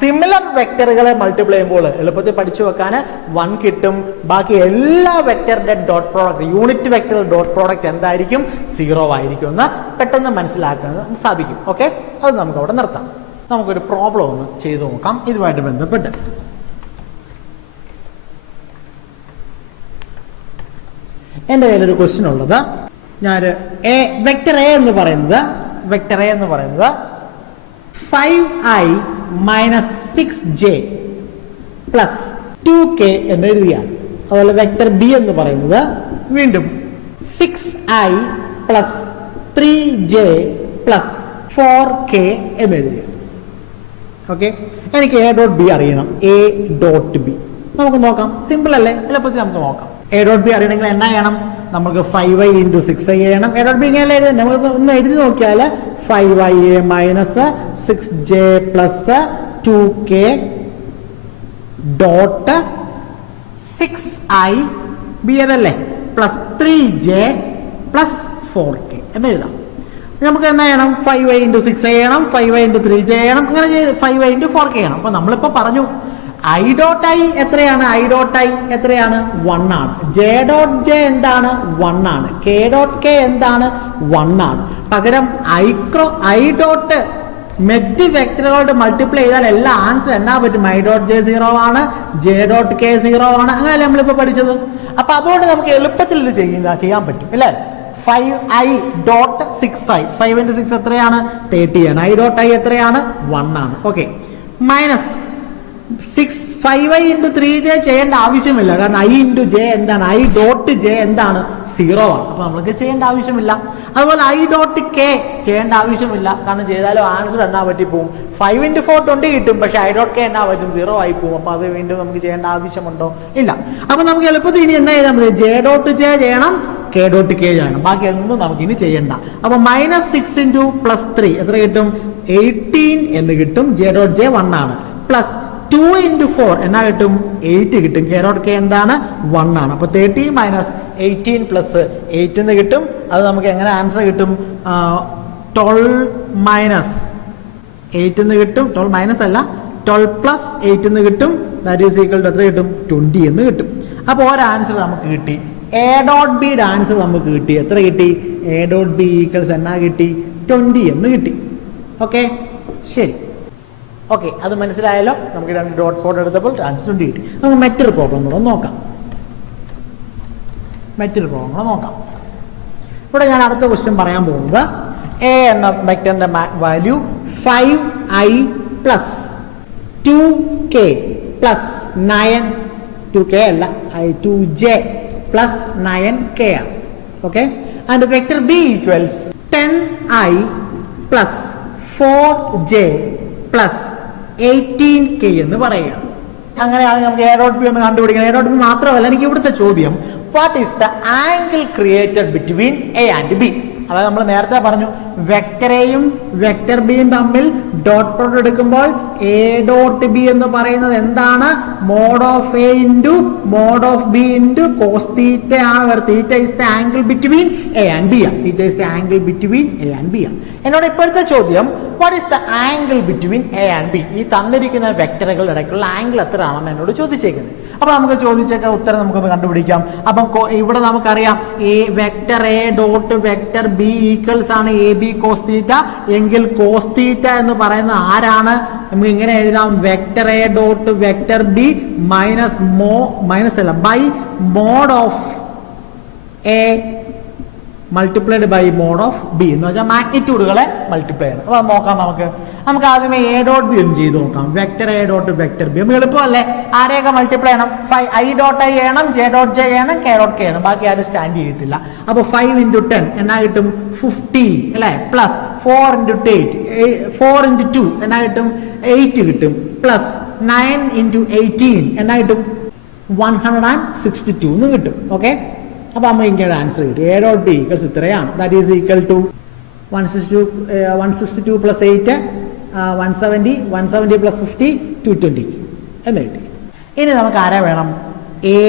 സിമിലർ വെക്ടറുകളെ മൾട്ടിപ്ലൈ ചെയ്യുമ്പോൾ എളുപ്പത്തിൽ പഠിച്ചു വെക്കാൻ 1 കിട്ടും. ബാക്കി എല്ലാ വെക്ടറിന്റെ dot product, unit vector dot product എന്തായിരിക്കും? 0 ആയിരിക്കും എന്ന് പെട്ടെന്ന് മനസ്സിലാക്കാൻ സാധിക്കും. ഓക്കെ, അത് നമുക്ക് അവിടെ നിർത്താം. നമുക്കൊരു പ്രോബ്ലം ഒന്ന് ചെയ്തു നോക്കാം ഇതുമായിട്ട് ബന്ധപ്പെട്ട്. എൻ്റെ കയ്യിലൊരു ക്വസ്റ്റ്യൻ ഉള്ളത്, ഞാൻ വെക്ടർ എ എന്ന് പറയുന്നത് 5i minus 6j plus 2k എന്ന് എഴുതിയാണ്. അതുപോലെ വെക്ടർ ബി എന്ന് പറയുന്നത് വീണ്ടും 6i plus 3j plus 4k എന്ന് എഴുതിയാണ്. ഓക്കെ, എനിക്ക് എ ഡോട്ട് ബി അറിയണം. എ ഡോട്ട് ബി നമുക്ക് നോക്കാം. സിമ്പിൾ അല്ലേ? എളുപ്പത്തിൽ നമുക്ക് നോക്കാം. എ ഡോട്ട് ബി അറിയണമെങ്കിൽ എന്നാ ചെയ്യണം? നമുക്ക് 5i × 6i ചെയ്യണം. എ ഡോട്ട് ബി ഇങ്ങനെ എഴുതാം. നമുക്ക് ഒന്ന് എഴുതി നോക്കിയാൽ 5ia minus 6j plus 2k dot 6i B ഏതല്ലേ പ്ലസ് 3j പ്ലസ് 4k എന്ന് എഴുതാം. നമുക്ക് എന്താ ചെയ്യണം? 5i × 6i ചെയ്യണം, 5i × 3j ചെയ്യണം, അങ്ങനെ 5i × 4k ചെയ്യണം. അപ്പൊ നമ്മളിപ്പോ പറഞ്ഞു i ഡോട്ട് ഐ എത്രയാണ്? i ഡോട്ട് ഐ എത്രയാണ്? 1 ആണ്. j ഡോട്ട് j എന്താണ്? 1 ആണ്. k ഡോട്ട് k എന്താണ്? 1 ആണ്. പകരം i ഡോട്ട് മറ്റ് വെക്ടറുകളോട് മൾട്ടിപ്ലൈ ചെയ്താൽ എല്ലാ ആൻസർ എന്നാ പറ്റും? i ഡോട്ട് j 0 ആണ്, j ഡോട്ട് k 0 ആണ്. അങ്ങനെയല്ലേ നമ്മളിപ്പോ പഠിച്ചത്. അപ്പൊ അതുകൊണ്ട് നമുക്ക് എളുപ്പത്തിൽ ഇത് ചെയ്യാൻ പറ്റും അല്ലേ? 5i ഡോട്ട് 6i 5 × 6 എത്രയാണ്? 30 ആണ്. i ഡോട്ട് ഐ എത്രയാണ്? 1 ആണ്. ഓക്കെ, മൈനസ് 5i × 3j ചെയ്യേണ്ട ആവശ്യമില്ല. കാരണം i × j എന്താണ്? i ഡോട്ട് j എന്താണ്? 0 ആണ്. അപ്പൊ നമ്മൾക്ക് ചെയ്യേണ്ട ആവശ്യമില്ല. അതുപോലെ i ഡോട്ട് k ചെയ്യേണ്ട ആവശ്യമില്ല. കാരണം ചെയ്താലും ആൻസർ എന്നാ പറ്റി പോവും? 5 × 4 20 കിട്ടും. പക്ഷെ i ഡോട്ട് k എന്നാ പറ്റും? 0 ആയി പോവും. അപ്പൊ അത് വീണ്ടും നമുക്ക് ചെയ്യേണ്ട ആവശ്യമുണ്ടോ? ഇല്ല. അപ്പൊ നമുക്ക് എളുപ്പത്തിൽ ഇനി എന്നാ ചെയ്താൽ മതി? j ഡോട്ട് j ചെയ്യണം, k ഡോട്ട് k ചെയ്യണം. ബാക്കി ഒന്നും നമുക്ക് ഇനി ചെയ്യണ്ട. അപ്പൊ മൈനസ് 6 × +3 എത്ര കിട്ടും? 18 എന്ന് കിട്ടും. j ഡോട്ട് j 1 ആണ്. പ്ലസ് 2 × 4 എന്നാ കിട്ടും? 8 കിട്ടും. k ഡോട്ട് k എന്താണ്? 1 ആണ്. അപ്പൊ 30 മൈനസ് 18 പ്ലസ് 8 എന്ന് കിട്ടും. അത് നമുക്ക് എങ്ങനെ ആൻസർ കിട്ടും? 12 മൈനസ് 8 എന്ന് കിട്ടും. 12 മൈനസ് അല്ല, 12 പ്ലസ് 8 എന്ന് കിട്ടും. ദാറ്റ് ഈസ് ഈക്വൽ ടു എത്ര കിട്ടും? 20 എന്ന് കിട്ടും. അപ്പോൾ ഒരു ആൻസർ നമുക്ക് കിട്ടി. എ ഡോട്ട് ബിയുടെ ആൻസർ നമുക്ക് കിട്ടി. എത്ര കിട്ടി? എ ഡോട്ട് ബി ഈക്വൽസ് എന്നാ കിട്ടി? 20 എന്ന് കിട്ടി. ഓക്കെ, ശരി. ഓക്കെ, അത് മനസ്സിലായല്ലോ. നമുക്ക് 2 ഡോട്ട് കോഡ് എടുത്തപ്പോൾ ആൻസർ 20 കിട്ടി. നമുക്ക് മറ്റൊരു പ്രോബ്ലം കൂടെ നോക്കാം. ഇവിടെ ഞാൻ അടുത്ത ക്വസ്റ്റ്യൻ പറയാൻ പോകുന്നത് എ എന്ന വെക്ടറിന്റെ value 5i plus 2k plus 9 2k അല്ല 2j പ്ലസ് 9k ആണ്. Okay, and vector B equals 10i plus 4j plus 18k എന്ന് പറയുക. അങ്ങനെയാണെങ്കിൽ നമുക്ക് എ ഡോട്ട് ബി ഒന്ന് കണ്ടുപിടിക്കണം. എ ഡോട്ട് ബി മാത്രമല്ല, എനിക്ക് ഇവിടുത്തെ ചോദ്യം what is the angle created between A and B. അതായത് നമ്മൾ നേരത്തെ പറഞ്ഞു വെക്ടർ എയും വെക്ടർ ബിയും തമ്മിൽ ഡോട്ട് പ്രോഡക്റ്റ് എടുക്കുമ്പോൾ എ ഡോട്ട് ബി എന്ന് പറയുന്നത് എന്താണ്? Mod of A into mod of B into cos theta ആണ്. Theta is the angle between A and B ആണ്. Theta is the angle between A and B ആണ്. എന്നോട് ഇപ്പോഴത്തെ ചോദ്യം what is the angle between A and B? ഈ തന്നിരിക്കുന്ന വെക്ടറുകളുടെ ഇടയ്ക്കുള്ള ആംഗിൾ എത്രയാണെന്ന് എന്നോട് ചോദിച്ചേക്കുന്നത്. അപ്പൊ നമുക്ക് ചോദിച്ചേക്ക ഉത്തരം നമുക്കൊന്ന് കണ്ടുപിടിക്കാം. അപ്പം ഇവിടെ നമുക്കറിയാം vector A dot vector B equals ആണ് എ ബി കോസ് തീറ്റ. എങ്കിൽ കോസ് തീറ്റ എന്ന് പറയുന്നത് ആരാണ്? നമുക്ക് ഇങ്ങനെ എഴുതാം, vector A dot vector B minus അല്ല by mod of A multiplied by mod of B എന്ന് വെച്ചാൽ മാഗ്നിറ്റ്യൂഡുകളെ മൾട്ടിപ്ലൈ ചെയ്യണം. അപ്പൊ നോക്കാം. നമുക്ക് ആദ്യമേ എ ഡോട്ട് ബി ഒന്ന് ചെയ്ത് നോക്കാം. Vector A dot vector B നമുക്ക് എളുപ്പമല്ലേ? ആരെയൊക്കെ മൾട്ടിപ്ലൈ ചെയ്യണം? ഐ ഡോട്ട് ഐ ചെയ്യണം, ജെ ഡോട്ട് ജെ ചെയ്യണം, കെ ഡോട്ട് കെ ചെയ്യണം. ബാക്കി ആരും സ്റ്റാൻഡ് ചെയ്യത്തില്ല. അപ്പൊ 5 × 10 എന്നാ കിട്ടും? 50 അല്ലെ? പ്ലസ് 4 × 2 എന്നാ കിട്ടും? 8 കിട്ടും. പ്ലസ് 9 × 18 എന്നാ കിട്ടും? 162 എന്ന് കിട്ടും. ഓക്കെ, അപ്പൊ നമുക്ക് ഇങ്ങനെ ആൻസർ കിട്ടും. എ ഡോട്ട് ബി ഈക്വൽസ് ഇത്രയാണ്. That is equal to 162 plus 8 170, 170 plus 50 220 എന്ന് കിട്ടി. ഇനി നമുക്ക് ആരാ വേണം? A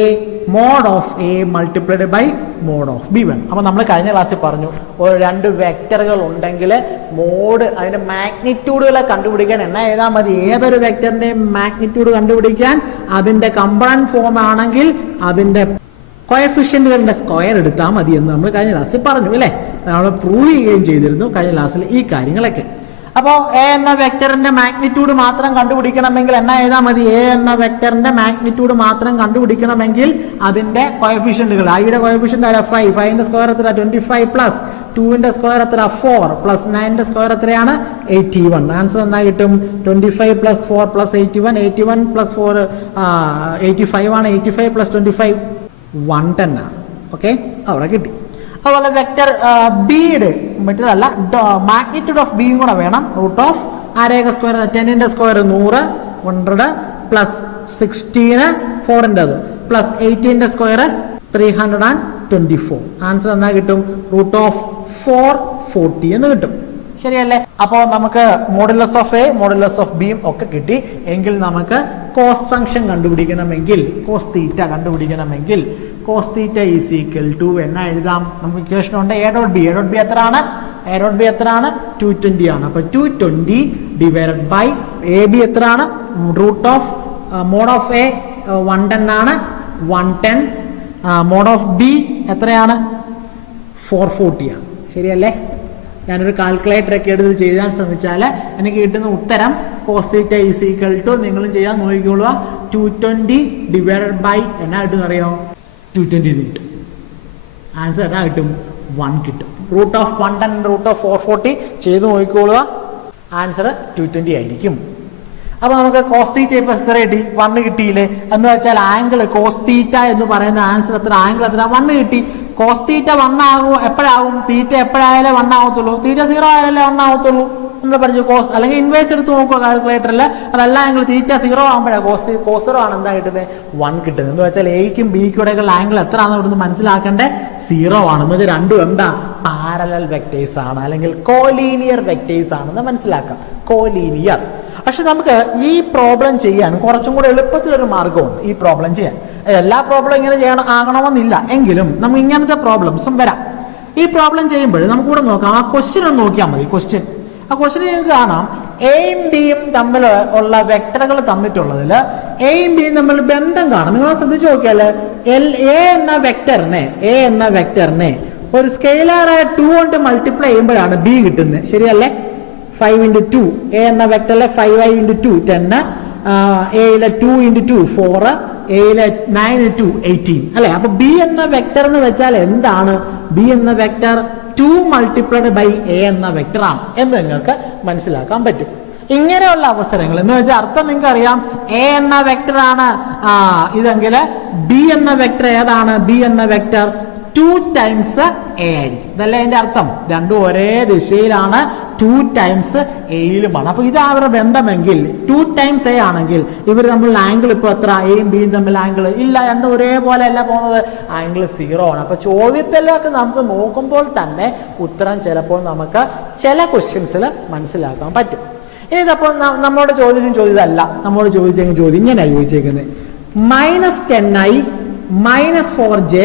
mod of A multiplied by mod of B വേണം. അപ്പൊ നമ്മൾ കഴിഞ്ഞ ക്ലാസ്സിൽ പറഞ്ഞു 2 വെക്ടറുകൾ ഉണ്ടെങ്കിൽ മോഡ് അതിന്റെ മാഗ്നിറ്റ്യൂഡുകളെ കണ്ടുപിടിക്കാൻ എന്നാ എഴുതാൻ മതി? ഏതൊരു വെക്ടറിന്റെ മാഗ്നിറ്റ്യൂഡ് കണ്ടുപിടിക്കാൻ അതിന്റെ കമ്പണന്റ് ഫോം ആണെങ്കിൽ അതിന്റെ കോഎഫിഷ്യന്റുകളുടെ സ്ക്വയർ എടുത്താൽ മതി എന്ന് നമ്മൾ കഴിഞ്ഞ ക്ലാസ്സിൽ പറഞ്ഞു അല്ലേ? നമ്മൾ പ്രൂവ് ചെയ്യുകയും ചെയ്തിരുന്നു കഴിഞ്ഞ ക്ലാസ്സിൽ ഈ കാര്യങ്ങളൊക്കെ. അപ്പോൾ എ എന്ന വെക്ടറിന്റെ മാഗ്നിറ്റ്യൂഡ് മാത്രം കണ്ടുപിടിക്കണമെങ്കിൽ എന്നാ എഴുതാൻ മതി? എ എന്ന വെക്ടറിന്റെ മാഗ്നിറ്റ്യൂഡ് മാത്രം കണ്ടുപിടിക്കണമെങ്കിൽ അതിന്റെ കോഎഫിഷ്യന്റുകൾ, ഐയുടെ കോഎഫിഷ്യന്റ് 5, 5ന്റെ സ്ക്വയർ എത്ര 25 പ്ലസ് 2ന്റെ സ്ക്വയർ എത്ര 4 പ്ലസ് 9ന്റെ സ്ക്വയർ എത്രയാണ് 81. ആൻസർ എന്നാ കിട്ടും? 25 പ്ലസ് 4 പ്ലസ് 81, 81 പ്ലസ് 4 85 ആണ്. 85 പ്ലസ് 25 110 ആണ്. ഓക്കെ, അവിടെ കിട്ടി. അതുപോലെ വെക്ടർ ബിയുടെ മറ്റേതല്ല, മാഗ്നിറ്റ്യൂഡ് ഓഫ് ബിയും കൂടെ വേണം. റൂട്ട് ഓഫ് ആരേക സ്ക്വയർ 10ന്റെ സ്ക്വയർ 100 100 പ്ലസ് 16 4ൻ്റെത് പ്ലസ് 18ന്റെ സ്ക്വയർ 324. ആൻസർ എന്നാ കിട്ടും? റൂട്ട് ഓഫ് 440 എന്ന് കിട്ടും. ശരിയല്ലേ? അപ്പോൾ നമുക്ക് modulus of A modulus of ബിയും ഒക്കെ കിട്ടി. എങ്കിൽ നമുക്ക് കോസ് ഫംഗ്ഷൻ കണ്ടുപിടിക്കണമെങ്കിൽ, കോസ് തീറ്റ കണ്ടുപിടിക്കണമെങ്കിൽ cos theta is equal to എന്നാ എഴുതാം? നമുക്ക് ഇക്വേഷൻ ഉണ്ട്. A dot B, A dot B എത്രയാണ്? എ ഡോട്ട് ബി എത്രയാണ്? 220 ആണ്. അപ്പോൾ 220 ഡിവൈഡഡ് ബൈ എ ബി എത്രയാണ്? Root of mod of A 110 ആണ്, 110 മോഡ് ഓഫ് ബി എത്രയാണ്? 440 ആണ്. ശരിയല്ലേ? ഞാനൊരു കാൽക്കുലേറ്റർ ഒക്കെ എടുത്ത് ചെയ്യാൻ ശ്രമിച്ചാൽ എനിക്ക് കിട്ടുന്ന ഉത്തരം cos theta is equal to, നിങ്ങളും ചെയ്യാൻ നോക്കിക്കോളുക, 220 ഡിവൈഡഡ് ബൈ എന്നാ കിട്ടും അറിയോ? 220 കിട്ടും. ആൻസർ എന്നാ കിട്ടും? 1 കിട്ടും. റൂട്ട് ഓഫ് 110 റൂട്ട് ഓഫ് 440 ചെയ്ത് നോക്കിക്കോളുക, ആൻസർ 220 ആയിരിക്കും. അപ്പൊ നമുക്ക് കോസ് തീറ്റ ഇപ്പൊ എത്ര കിട്ടി? 1 കിട്ടിയില്ലേ? എന്ന് വെച്ചാൽ ആംഗിൾ കോസ് തീറ്റ എന്ന് പറയുന്ന ആൻസർ എത്ര? ആംഗിൾ എത്ര? 1 കിട്ടി. കോസ് തീറ്റ 1 ആകും. എപ്പോഴാകും? തീറ്റ എപ്പോഴായാലേ 1 ആവത്തുള്ളൂ. തീറ്റ 0 ആയാലേ 1 ആവത്തുള്ളൂ. നമ്മൾ പഠിച്ചു കോസ്, അല്ലെങ്കിൽ ഇൻവേഴ്സ് എടുത്ത് നോക്കുക കാൽക്കുലേറ്ററിൽ. അതല്ല ആംഗിൾ തീറ്റ 0 ആകുമ്പോഴാണ് കോസ് 0 ആണ് എന്താ കിട്ടുന്നത്? 1 കിട്ടുന്നത്. എന്ന് വെച്ചാൽ എയ്ക്കും ബിക്കും ഇടയ്ക്കുള്ള ആംഗിൾ എത്ര ആണെന്ന് ഇവിടുന്ന് മനസ്സിലാക്കേണ്ടത് 0 ആണ്. ഇത് രണ്ടും എന്താ? പാരലൽ വെക്ടേഴ്സ് ആണ്, അല്ലെങ്കിൽ കോലീനിയർ വെക്ടേഴ്സ് ആണെന്ന് മനസ്സിലാക്കാം. കോലീനിയർ. പക്ഷെ നമുക്ക് ഈ പ്രോബ്ലം ചെയ്യാൻ കുറച്ചും കൂടെ എളുപ്പത്തിലൊരു മാർഗമുണ്ട് ഈ പ്രോബ്ലം ചെയ്യാൻ. എല്ലാ പ്രോബ്ലം ഇങ്ങനെ ചെയ്യണം ആകണമെന്നില്ല, എങ്കിലും നമുക്ക് ഇങ്ങനത്തെ പ്രോബ്ലംസും വരാം. ഈ പ്രോബ്ലം ചെയ്യുമ്പോൾ നമുക്ക് കൂടെ നോക്കാം. ആ ക്വസ്റ്റ്യൻ ഒന്ന് നോക്കിയാൽ മതി. ആ ക്വസ്റ്റ്യൻ നിങ്ങൾക്ക് കാണാം, എയും ബിയും തമ്മിൽ ഉള്ള വെക്ടറുകൾ തമ്മിട്ടുള്ളതിൽ എയും ബിയും തമ്മിൽ ബന്ധം കാണാം. നിങ്ങൾ ശ്രദ്ധിച്ചു നോക്കിയാൽ എ എന്ന വെക്ടറിനെ ഒരു സ്കെയിലറായ 2 കൊണ്ട് മൾട്ടിപ്ലൈ ചെയ്യുമ്പോഴാണ് ബി കിട്ടുന്നത്. ശരിയല്ലേ? 5 into 2, എ എന്ന വെക്ടറിലെ 5i into 2 10, എയിലെ 2 into 2 4, എയിലെ 9 into 18 അല്ലെ? അപ്പൊ ബി എന്ന വെക്ടർ എന്ന് വെച്ചാൽ എന്താണ്? ബി എന്ന വെക്ടർ 2 മൾട്ടിപ്ലൈഡ് ബൈ എ എന്ന വെക്ടർ ആണ് എന്ന് നിങ്ങൾക്ക് മനസ്സിലാക്കാൻ പറ്റും. ഇങ്ങനെയുള്ള അവസരങ്ങൾ എന്ന് വെച്ചാൽ അർത്ഥം നിങ്ങൾക്ക് അറിയാം. എ എന്ന വെക്ടർ ആണ് ഇതെങ്കിൽ ബി എന്ന വെക്ടർ ഏതാണ്? ബി എന്ന വെക്ടർ 2 times എ ആയിരിക്കും. ഇതല്ലേ അതിന്റെ അർത്ഥം? രണ്ടും ഒരേ ദിശയിലാണ്, 2 times എയിലുമാണ്. അപ്പൊ ഇത് അവരുടെ ബന്ധമെങ്കിൽ 2 times എ ആണെങ്കിൽ ഇവർ തമ്മിൽ ആംഗിൾ ഇപ്പൊ എത്ര? എയും ബിയും തമ്മിൽ ആംഗിൾ ഇല്ല, രണ്ടും ഒരേപോലെ അല്ല പോകുന്നത്, ആംഗിൾ 0 ആണ്. അപ്പൊ ചോദ്യത്തിലൊക്കെ നമുക്ക് നോക്കുമ്പോൾ തന്നെ ഉത്തരം ചിലപ്പോൾ നമുക്ക് ചില ക്വസ്റ്റ്യൻസിൽ മനസ്സിലാക്കാൻ പറ്റും. ഇനി ഇതപ്പോൾ നമ്മളോട് ചോദ്യതല്ല, നമ്മളോട് ചോദിച്ചെങ്കിൽ ചോദ്യം ഇങ്ങനെയാണ് ചോദിച്ചേക്കുന്നത്: -10i -4j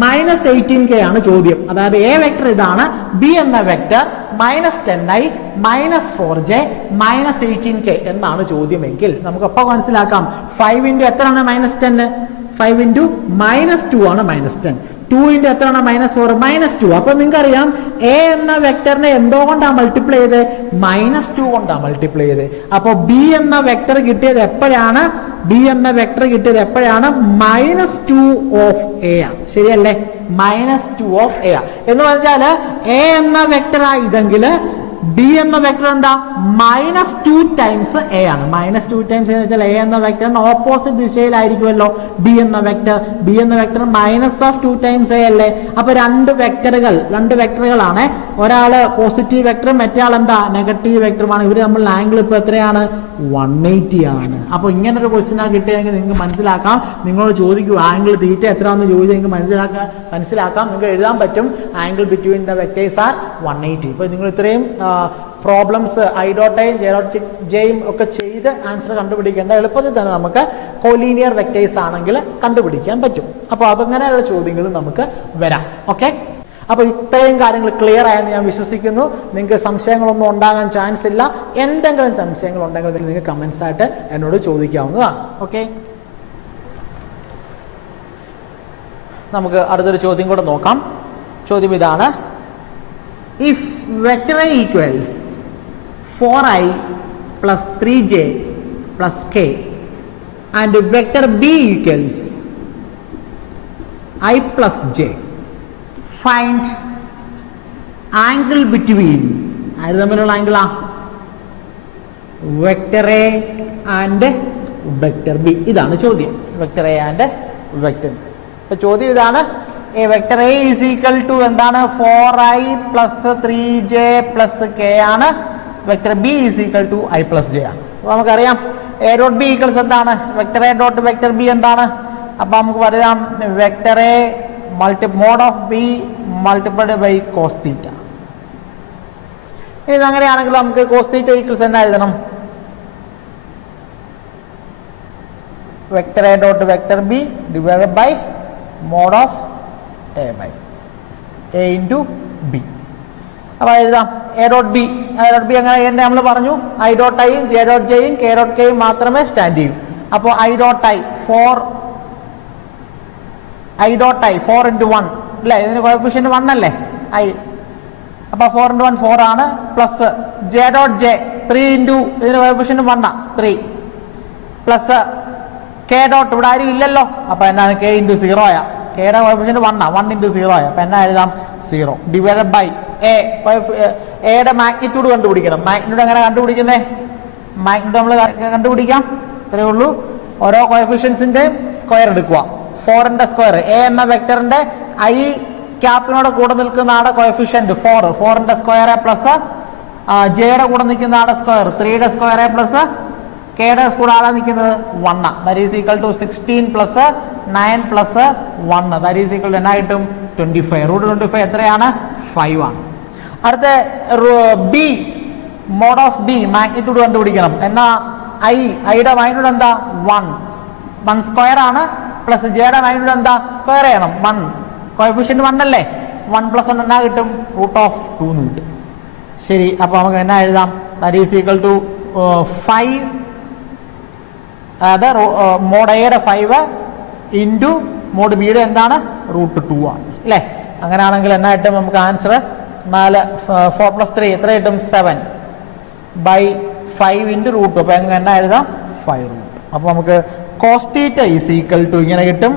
-18k ആണ് ചോദ്യം. അതായത് എ വെക്ടർ ഇതാണ്, ബി എന്ന വെക്ടർ -10i -4j -18k എന്നാണ് ചോദ്യമെങ്കിൽ നമുക്ക് അപ്പോൾ മനസ്സിലാക്കാം 5 into എത്രയാണ് -10? 5 into -2 ആണ് -10. 2 into എത്രയാണ് -4? -2. അപ്പൊ നിങ്ങൾക്ക് അറിയാം എ എന്ന വെക്ടറിനെ എന്തുകൊണ്ടാണ് മൾട്ടിപ്ലൈ ചെയ്ത്? -2 കൊണ്ടാണ് മൾട്ടിപ്ലൈ ചെയ്ത്. അപ്പൊ ബി എന്ന വെക്ടർ കിട്ടിയത് എപ്പോഴാണ്? -2 ഓഫ് എ ആണ്. ശരിയല്ലേ? -2 ഓഫ് എ എന്ന് വെച്ചാൽ എ എന്ന വെക്ടർ ആയതെങ്കിൽ ബി എന്ന വെക്ടർ എന്താ? -2 times എ ആണ്. -2 times എന്ന് വെച്ചാൽ എ എന്ന വെക്ടറിന് ഓപ്പോസിറ്റ് ദിശയിലായിരിക്കുമല്ലോ ബി എന്ന വെക്ടർ. -2 times എ അല്ലേ? അപ്പൊ രണ്ട് വെക്ടറുകളാണ്. ഒരാള് പോസിറ്റീവ് വെക്ടറും മറ്റേ ആൾ എന്താ? നെഗറ്റീവ് വെക്ടറുമാണ്. ഇവർ നമ്മൾ ആംഗിൾ ഇപ്പൊ എത്രയാണ്? 180 ആണ്. അപ്പൊ ഇങ്ങനെ ഒരു ക്വസ്റ്റ്യൻ കിട്ടിയെങ്കിൽ നിങ്ങൾക്ക് മനസ്സിലാക്കാം. നിങ്ങളോട് ചോദിക്കൂ ആംഗിൾ തീറ്റ എത്രയാണെന്ന് ചോദിച്ചാൽ നിങ്ങൾക്ക് മനസ്സിലാക്കാം. നിങ്ങൾക്ക് എഴുതാൻ പറ്റും angle between the vectors R 180. ഇപ്പൊ നിങ്ങൾ ഇത്രയും പ്രോബ്ലംസ് ഐഡോട്ടയും ജെയും ഒക്കെ ചെയ്ത് ആൻസർ കണ്ടുപിടിക്കേണ്ട എളുപ്പത്തിൽ തന്നെ നമുക്ക് കോലീനിയർ വെക്ടേഴ്സ് ആണെങ്കിൽ കണ്ടുപിടിക്കാൻ പറ്റും. അപ്പോൾ അതങ്ങനെയുള്ള ചോദ്യങ്ങൾ നമുക്ക് വരാം. ഓക്കെ, അപ്പോൾ ഇത്രയും കാര്യങ്ങൾ ക്ലിയർ ആയെന്ന് ഞാൻ വിശ്വസിക്കുന്നു. നിങ്ങൾക്ക് സംശയങ്ങളൊന്നും ഉണ്ടാകാൻ ചാൻസ് ഇല്ല. എന്തെങ്കിലും സംശയങ്ങൾ ഉണ്ടെങ്കിൽ നിങ്ങൾക്ക് കമൻസ് ആയിട്ട് എന്നോട് ചോദിക്കാവുന്നതാണ്. ഓക്കെ, നമുക്ക് അടുത്തൊരു ചോദ്യം കൂടെ നോക്കാം. ചോദ്യം ഇതാണ്: if vector A equals 4i plus 3j plus k and vector b equals I plus j. Find angle between ആര് തമ്മിലുള്ള ആംഗിളാ? Vector A and vector B. ഇതാണ് ചോദ്യം. Vector A and vector B. അപ്പോൾ ചോദ്യം ഇതാണ്, A vector A is equal to എന്താണ്? 4i plus 3j plus K ആണ്. Vector B is equal to I plus J ആണ്. അപ്പോൾ നമുക്കറിയാം എ ഡോട്ട് ബി ഈക്വൽസ് എന്താണ്? Vector A dot vector B എന്താണ്? അപ്പോൾ നമുക്ക് പറയാം vector A mod of B multiplied by cos theta. ഇത് അങ്ങനെയാണെങ്കിൽ നമുക്ക് കോസ് തീറ്റ ഈക്വൽസ് എന്നാ എഴുതണം? Vector A dot vector B divided by mod of A by A into B. അപ്പോൾ എഴുതാം A dot B. A dot B അങ്ങനെ എന്നെ നമ്മൾ പറഞ്ഞു ഐ ഡോട്ട് ഐയും ജെ ഡോട്ട് ജെയും കെ ഡോട്ട് കെയും മാത്രമേ സ്റ്റാൻഡ് ചെയ്യൂ. അപ്പോൾ ഐ ഡോട്ട് ഐ 4 ഇൻറ്റു 1 അല്ലേ? ഇതിന് കോഎഫിഷ്യന്റ് 1 അല്ലേ ഐ? അപ്പോൾ 4 ഇൻറ്റു 1 4 ആണ്. Plus J dot J 3 into ഇതിന് കോഎഫിഷ്യന്റ് 1 3 പ്ലസ് കെ ഡോട്ട് ഇവിടെ ആരും ഇല്ലല്ലോ. അപ്പോൾ എന്നാണ്? കെ ഇൻറ്റു 0 ആയ. കെയുടെ കോഎഫിഷ്യന്റ് 1 ഇൻറ്റു 0 ആയ. അപ്പോൾ എന്നാ എഴുതാം? 0 ഡിവൈഡഡ് ബൈ എ. എയുടെ മാഗ്നിറ്റ്യൂഡ് കണ്ടുപിടിക്കണം. മാഗ്നിറ്റ്യൂഡ് എങ്ങനെ കണ്ടുപിടിക്കുന്നേ? മാഗ്നിറ്റ്യൂഡ് നമ്മൾ കണ്ടുപിടിക്കാം. ഇത്രയേ ഉള്ളൂ. ഓരോ കോഎഫിഷ്യൻസിന്റെ സ്ക്വയർ എടുക്കുക. 4ന്റെ സ്ക്വയർ എ എന്ന വെക്ടറിന്റെ ഐ ക്യാപ്പിനോട് കൂടെ നിൽക്കുന്ന ആടെ കോഎഫിഷ്യന്റ് 4ന്റെ സ്ക്വയർ പ്ലസ് ജെയുടെ കൂടെ നിൽക്കുന്ന ആടെ സ്ക്വയർ 3യുടെ സ്ക്വയർ പ്ലസ് കെയുടെ കൂടെ ആടെ നിൽക്കുന്നത് 1. That is equal to 16 plus 9 plus 1. That is equal to എന്നാ കിട്ടും? 25. റൂട്ട് 25 എത്രയാണ്? 5 ആണ്. അടുത്ത B mod of B magnitude കണ്ടുപിടിക്കണം. എന്നാ ഐയുടെ മാഗ്നിറ്റ്യൂഡ് എന്താ? 1 സ്ക്വയർ ആണ്. പ്ലസ് ജെയുടെ മാഗ്നിറ്റ്യൂഡ് എന്താ? സ്ക്വയർ ചെയ്യണം 1. കോഎഫിഷ്യന്റ് 1 അല്ലേ? 1 പ്ലസ് 1 എന്നാ കിട്ടും? റൂട്ട് ഓഫ് 2 എന്ന് കിട്ടും. ശരി, അപ്പോൾ നമുക്ക് എന്നാ എഴുതാം? ദാറ്റ് ഈസ് ഈക്വൽ ടു 5, അതായത് മോഡ് എയുടെ 5 ഇൻറ്റു മോഡ് ബിയുടെ എന്താണ്? റൂട്ട് 2 ആണ് അല്ലേ? അങ്ങനെയാണെങ്കിൽ എന്നാ കിട്ടും നമുക്ക് ആൻസർ? 4 പ്ലസ് 3 എത്ര കിട്ടും? 7 ബൈ 5 ഇൻറ്റു റൂട്ട്. അപ്പോൾ എന്നാ എഴുതാം? 5 റൂട്ട്. അപ്പോൾ നമുക്ക് cos theta is equal to ഇങ്ങനെ കിട്ടും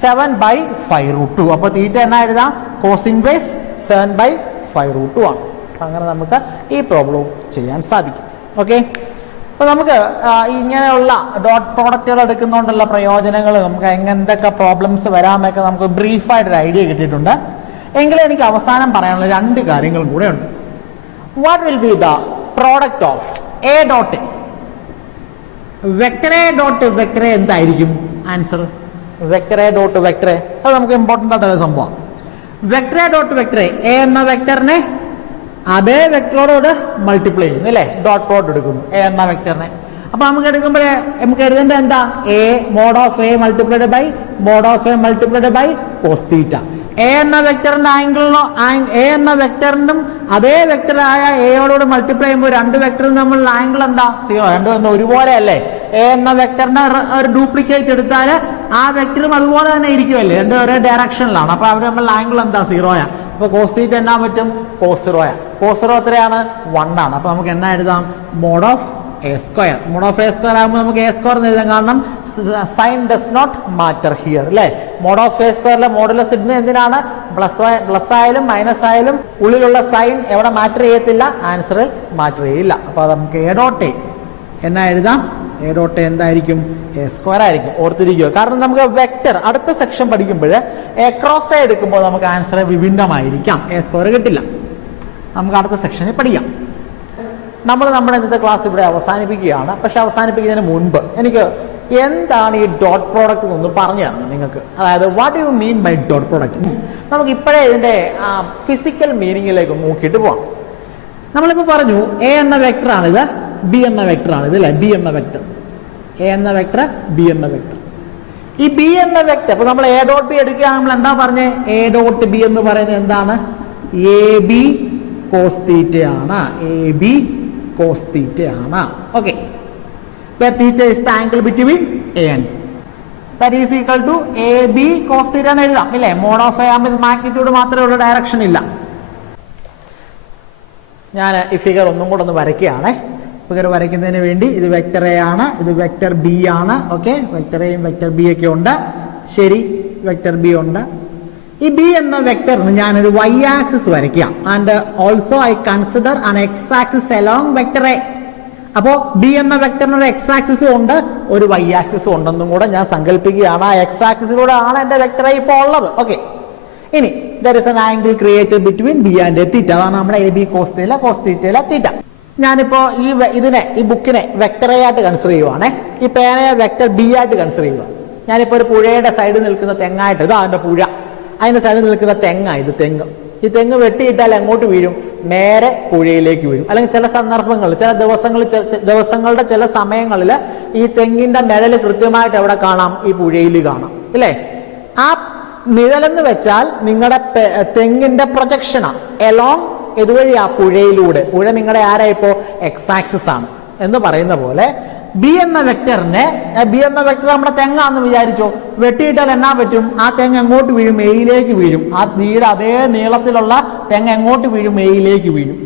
7 ബൈ 5 റൂട്ട് 2. അപ്പോൾ തീറ്റ എന്നാ എഴുതാം? കോസ് ഇൻവേഴ്സ് 7 ബൈ 5 റൂട്ട് 2 ആണ്. അങ്ങനെ നമുക്ക് ഈ പ്രോബ്ലം ചെയ്യാൻ സാധിക്കും. ഓക്കെ, അപ്പോൾ നമുക്ക് ഇങ്ങനെയുള്ള ഡോട്ട് പ്രോഡക്റ്റുകൾ എടുക്കുന്നതുകൊണ്ടുള്ള പ്രയോജനങ്ങൾ, നമുക്ക് എന്തൊക്കെ പ്രോബ്ലംസ് വരാമെന്നൊക്കെ നമുക്ക് ബ്രീഫായിട്ടൊരു ഐഡിയ കിട്ടിയിട്ടുണ്ട്. എങ്കിലും എനിക്ക് അവസാനം പറയാനുള്ള 2 കാര്യങ്ങളും കൂടെ ഉണ്ട്. What will be the product of A dot vector A dot vector A എന്തായിരിക്കും? Answer vector A dot vector A. അത് നമുക്ക് ഇമ്പോർട്ടൻ്റ് ആയിട്ടുള്ള സംഭവം. Vector A dot vector A എന്ന വെക്ടറിനെ അതേ വെക്ടറോട് മൾട്ടിപ്ലൈ ചെയ്യുന്നു അല്ലേ? ഡോട്ട് പ്രോഡക്റ്റ് എടുക്കുന്നു എ എന്ന വെക്ടറിനെ. അപ്പോൾ നമുക്ക് എടുക്കുമ്പോഴേ നമുക്ക് എഴുതേണ്ടത് എന്താ? A mod of A multiplied by mod of A multiplied by cos theta. A എന്ന വെക്ടറിന്റെ ആംഗിളിനോ എ എന്ന വെക്ടറിനും അതേ വെക്ടറായ എയോട് മൾട്ടിപ്ലൈ ചെയ്യുമ്പോൾ 2 വെക്ടറും തമ്മിലുള്ള ആംഗിൾ എന്താ? 0. 2 ഒരുപോലെ അല്ലേ? എ എന്ന വെക്ടറിനെ ഒരു ഡ്യൂപ്ലിക്കേറ്റ് എടുത്താൽ ആ വെക്ടറും അതുപോലെ തന്നെ ഇരിക്കുമല്ലേ? 2 ഒരേ ഡയറക്ഷനിലാണ്. അപ്പോൾ അവർ തമ്മിലുള്ള ആംഗിൾ എന്താ? 0. അപ്പോൾ കോസ് തീറ്റ എന്നാ പറ്റും? കോസ് 0. കോസ് 0 എത്രയാണ്? 1 ആണ്. അപ്പോൾ നമുക്ക് എന്നാ എഴുതാം? Mod of A square. Mod of A square ആകുമ്പോൾ നമുക്ക് എ സ്ക്വയർ എന്ന് എഴുതാം. കാരണം sign does not matter here അല്ലേ? മോഡ് ഓഫ് എ സ്ക്വയറിലെ മോഡുലസ് ഇടുന്നത് എന്തിനാണ്? പ്ലസ് ആയാലും മൈനസ് ആയാലും ഉള്ളിലുള്ള സൈൻ എവിടെ മാറ്റർ ചെയ്യത്തില്ല? ആൻസറിൽ മാറ്റർ ചെയ്യില്ല. അപ്പോൾ അത് നമുക്ക് എ ഡോട്ട് എ എന്നാ എഴുതാം? എ ഡോട്ട് എ എന്തായിരിക്കും? എ സ്ക്വയർ ആയിരിക്കും. ഓർത്തിരിക്കുക. കാരണം നമുക്ക് വെക്ടർ അടുത്ത സെക്ഷൻ പഠിക്കുമ്പോൾ എ ക്രോസ് എ എടുക്കുമ്പോൾ നമുക്ക് ആൻസർ വിഭിന്നമായിരിക്കാം. എ സ്ക്വയർ കിട്ടില്ല. നമുക്ക് അടുത്ത സെക്ഷനിൽ പഠിക്കാം. നമ്മൾ നമ്മുടെ ഇന്നത്തെ ക്ലാസ് ഇവിടെ അവസാനിപ്പിക്കുകയാണ്. പക്ഷെ അവസാനിപ്പിക്കുന്നതിന് മുൻപ് എനിക്ക് എന്താണ് ഈ ഡോട്ട് പ്രോഡക്റ്റ് എന്നൊന്ന് പറഞ്ഞു തരണം നിങ്ങൾക്ക്. അതായത് what you mean by dot product? നമുക്ക് ഇപ്പോഴേ ഇതിൻ്റെ ഫിസിക്കൽ മീനിങ്ങിലേക്ക് നോക്കിയിട്ട് പോവാം. നമ്മളിപ്പോൾ പറഞ്ഞു എ എന്ന വെക്ടറാണിത്, ബി എന്ന വെക്ടറാണിത് അല്ലേ? ബി എന്ന വെക്ടർ, എ എന്ന വെക്ടർ, ബി എന്ന വെക്ടർ. ഈ ബി എന്ന വെക്ടർ ഇപ്പോൾ നമ്മൾ എ ഡോട്ട് ബി എടുക്കുകയാണെങ്കിൽ എന്താ പറഞ്ഞേ? എ ഡോട്ട് ബി എന്ന് പറയുന്നത് എന്താണ്? എ ബി കോസ് തീറ്റയാണ്. എ ബി കോസ് തീറ്റയാണ്. Okay, where theta is the angle between A and B. That is equal to AB cos theta എന്ന് എഴുതാം ഇല്ലേ? മോഡ് ഓഫ് എ ആകുമ്പോൾ മാഗ്നിറ്റ്യൂഡ് മാത്രമേ ഉള്ളൂ, ഡയറക്ഷൻ ഇല്ല. ഞാൻ ഈ ഫിഗർ ഒന്നും കൂടെ ഒന്ന് വരയ്ക്കുകയാണേ. ഫിഗർ വരയ്ക്കുന്നതിന് വേണ്ടി ഇത് വെക്ടർ എ ആണ്, ഇത് വെക്ടർ ബി ആണ്. ഓക്കെ, വെക്ടർ എയും വെക്ടർ ബി ഒക്കെ ഉണ്ട്. ശരി, വെക്ടർ ബി ഉണ്ട്. ഈ ബി എന്ന വെക്ടറിന് ഞാനൊരു y ആക്സിസ് വരയ്ക്കാം. And also I consider an X axis along vector A. അപ്പോൾ ബി എന്ന വെക്ടറിന് ഒരു എക്സ് ആക്സിസും ഉണ്ട്, ഒരു y ആക്സിസും ഉണ്ടെന്നും കൂടെ ഞാൻ സങ്കല്പിക്കുകയാണ്. ആ എക്സ് ആക്സിസിലൂടെ ആണ് എൻ്റെ വെക്ടർ എ ഇപ്പോൾ ഉള്ളത്. ഓക്കെ, ഇനി there is an angle created between b and theta. അതാണ് നമ്മുടെ A B cos theta, cos തീറ്റയിലെ തീറ്റ. ഞാനിപ്പോൾ ഈ ബുക്കിനെ വെക്ടർ എ ആയിട്ട് കൺസിഡർ ചെയ്യുവാണേ. ഈ പേനയെ വെക്ടർ ബി ആയിട്ട് കൺസിഡർ ചെയ്യുക. ഞാനിപ്പോൾ ഒരു പുഴയുടെ സൈഡിൽ നിൽക്കുന്ന തെങ്ങായിട്ട്, ഇതാ അതിൻ്റെ പുഴ, അതിൻ്റെ സൈഡിൽ നിൽക്കുന്ന തെങ്ങാണ് ഇത് തെങ്ങ്. ഈ തെങ്ങ് വെട്ടിയിട്ടാൽ എങ്ങോട്ട് വീഴും? നേരെ പുഴയിലേക്ക് വീഴും. അല്ലെങ്കിൽ ചില സന്ദർഭങ്ങളിൽ, ചില ദിവസങ്ങളുടെ ചില സമയങ്ങളിൽ ഈ തെങ്ങിൻ്റെ നിഴൽ കൃത്യമായിട്ട് എവിടെ കാണാം? ഈ പുഴയിൽ കാണാം, ഇല്ലേ? ആ നിഴലെന്ന് വെച്ചാൽ നിങ്ങളുടെ തെങ്ങിന്റെ പ്രൊജക്ഷനാണ് എലോങ് ഇതുവഴി ആ പുഴയിലൂടെ. പുഴ നിങ്ങളുടെ ആരാ ഇപ്പോൾ? എക്സ് ആക്സിസ് ആണ് എന്ന് പറയുന്ന പോലെ ബി എന്ന വെക്ടർ നമ്മുടെ തെങ്ങാന്ന് വിചാരിച്ചോ. വെട്ടിയിട്ടാൽ എന്നാ പറ്റും? ആ തെങ്ങ് എങ്ങോട്ട് വീഴും? എയിലേക്ക് വീഴും. ആ ബിയുടെ അതേ നീളത്തിലുള്ള തെങ്ങ് എങ്ങോട്ട് വീഴും? എയിലേക്ക് വീഴും.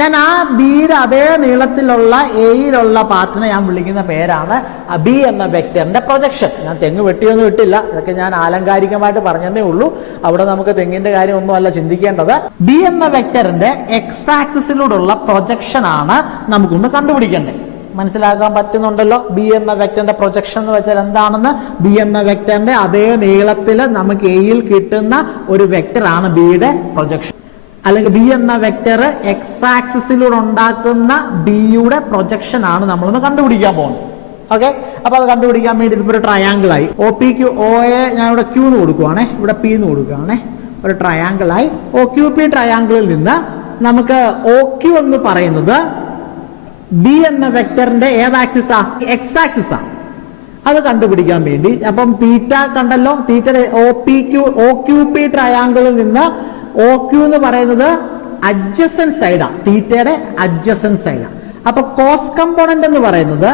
ഞാൻ ആ ബിയുടെ അതേ നീളത്തിലുള്ള എയിലുള്ള പാർട്ടിനെ ഞാൻ വിളിക്കുന്ന പേരാണ് ബി എന്ന വെക്ടറിന്റെ പ്രൊജക്ഷൻ. ഞാൻ തെങ്ങ് വെട്ടിയൊന്നും ഇട്ടില്ല, ഇതൊക്കെ ഞാൻ ആലങ്കാരികമായിട്ട് പറഞ്ഞതേ ഉള്ളൂ. അവിടെ നമുക്ക് തെങ്ങിന്റെ കാര്യം ഒന്നുമല്ല ചിന്തിക്കേണ്ടത്. ബി എന്ന വെക്ടറിന്റെ എക്സ് ആക്സിസിലൂടെയുള്ള പ്രൊജക്ഷൻ ആണ് നമുക്കൊന്ന് കണ്ടുപിടിക്കേണ്ടത്. മനസ്സിലാക്കാൻ പറ്റുന്നുണ്ടല്ലോ ബി എന്ന വെക്ടറിന്റെ പ്രൊജക്ഷൻ എന്ന് വെച്ചാൽ എന്താണെന്ന്? ബി എന്ന വെക്ടറിന്റെ അതേ നീളത്തിൽ നമുക്ക് എയിൽ കിട്ടുന്ന ഒരു വെക്ടറാണ് ബിയുടെ പ്രൊജക്ഷൻ. അല്ലെങ്കിൽ ബി എന്ന വെക്ടർ എക്സ് ആക്സിസിലൂടെ ഉണ്ടാക്കുന്ന ബിയുടെ പ്രൊജക്ഷൻ ആണ് നമ്മളൊന്ന് കണ്ടുപിടിക്കാൻ പോകുന്നത്. ഓക്കെ, അപ്പൊ അത് കണ്ടുപിടിക്കാൻ വേണ്ടി ഇതിപ്പോ ഒരു ട്രയാങ്കിൾ ആയി. O P Q O A ഞാൻ ഇവിടെ ക്യൂ എന്ന് കൊടുക്കുവാണേ, ഇവിടെ പി എന്ന് കൊടുക്കുകയാണേ. ഒരു ട്രയാങ്കിൾ ആയി. ഒ ക്യു പി ട്രയാങ്കിളിൽ നിന്ന് നമുക്ക് ഒ ക്യു എന്ന് പറയുന്നത് ബി എന്ന വെക്ടറിന്റെ ഏത് ആക്സിസാ? എക്സ് ആക്സിസാ. അത് കണ്ടുപിടിക്കാൻ വേണ്ടി അപ്പം തീറ്റ കണ്ടല്ലോ, തീറ്റ ഒ ക്യു പി ട്രയാങ്കിളിൽ നിന്ന് ഒ ക്യു എന്ന് പറയുന്നത് അഡ്ജസന്റ് സൈഡാ, തീറ്റയുടെ അഡ്ജസന്റ് സൈഡാ. അപ്പൊ കോസ് കമ്പോണന്റ് എന്ന് പറയുന്നത്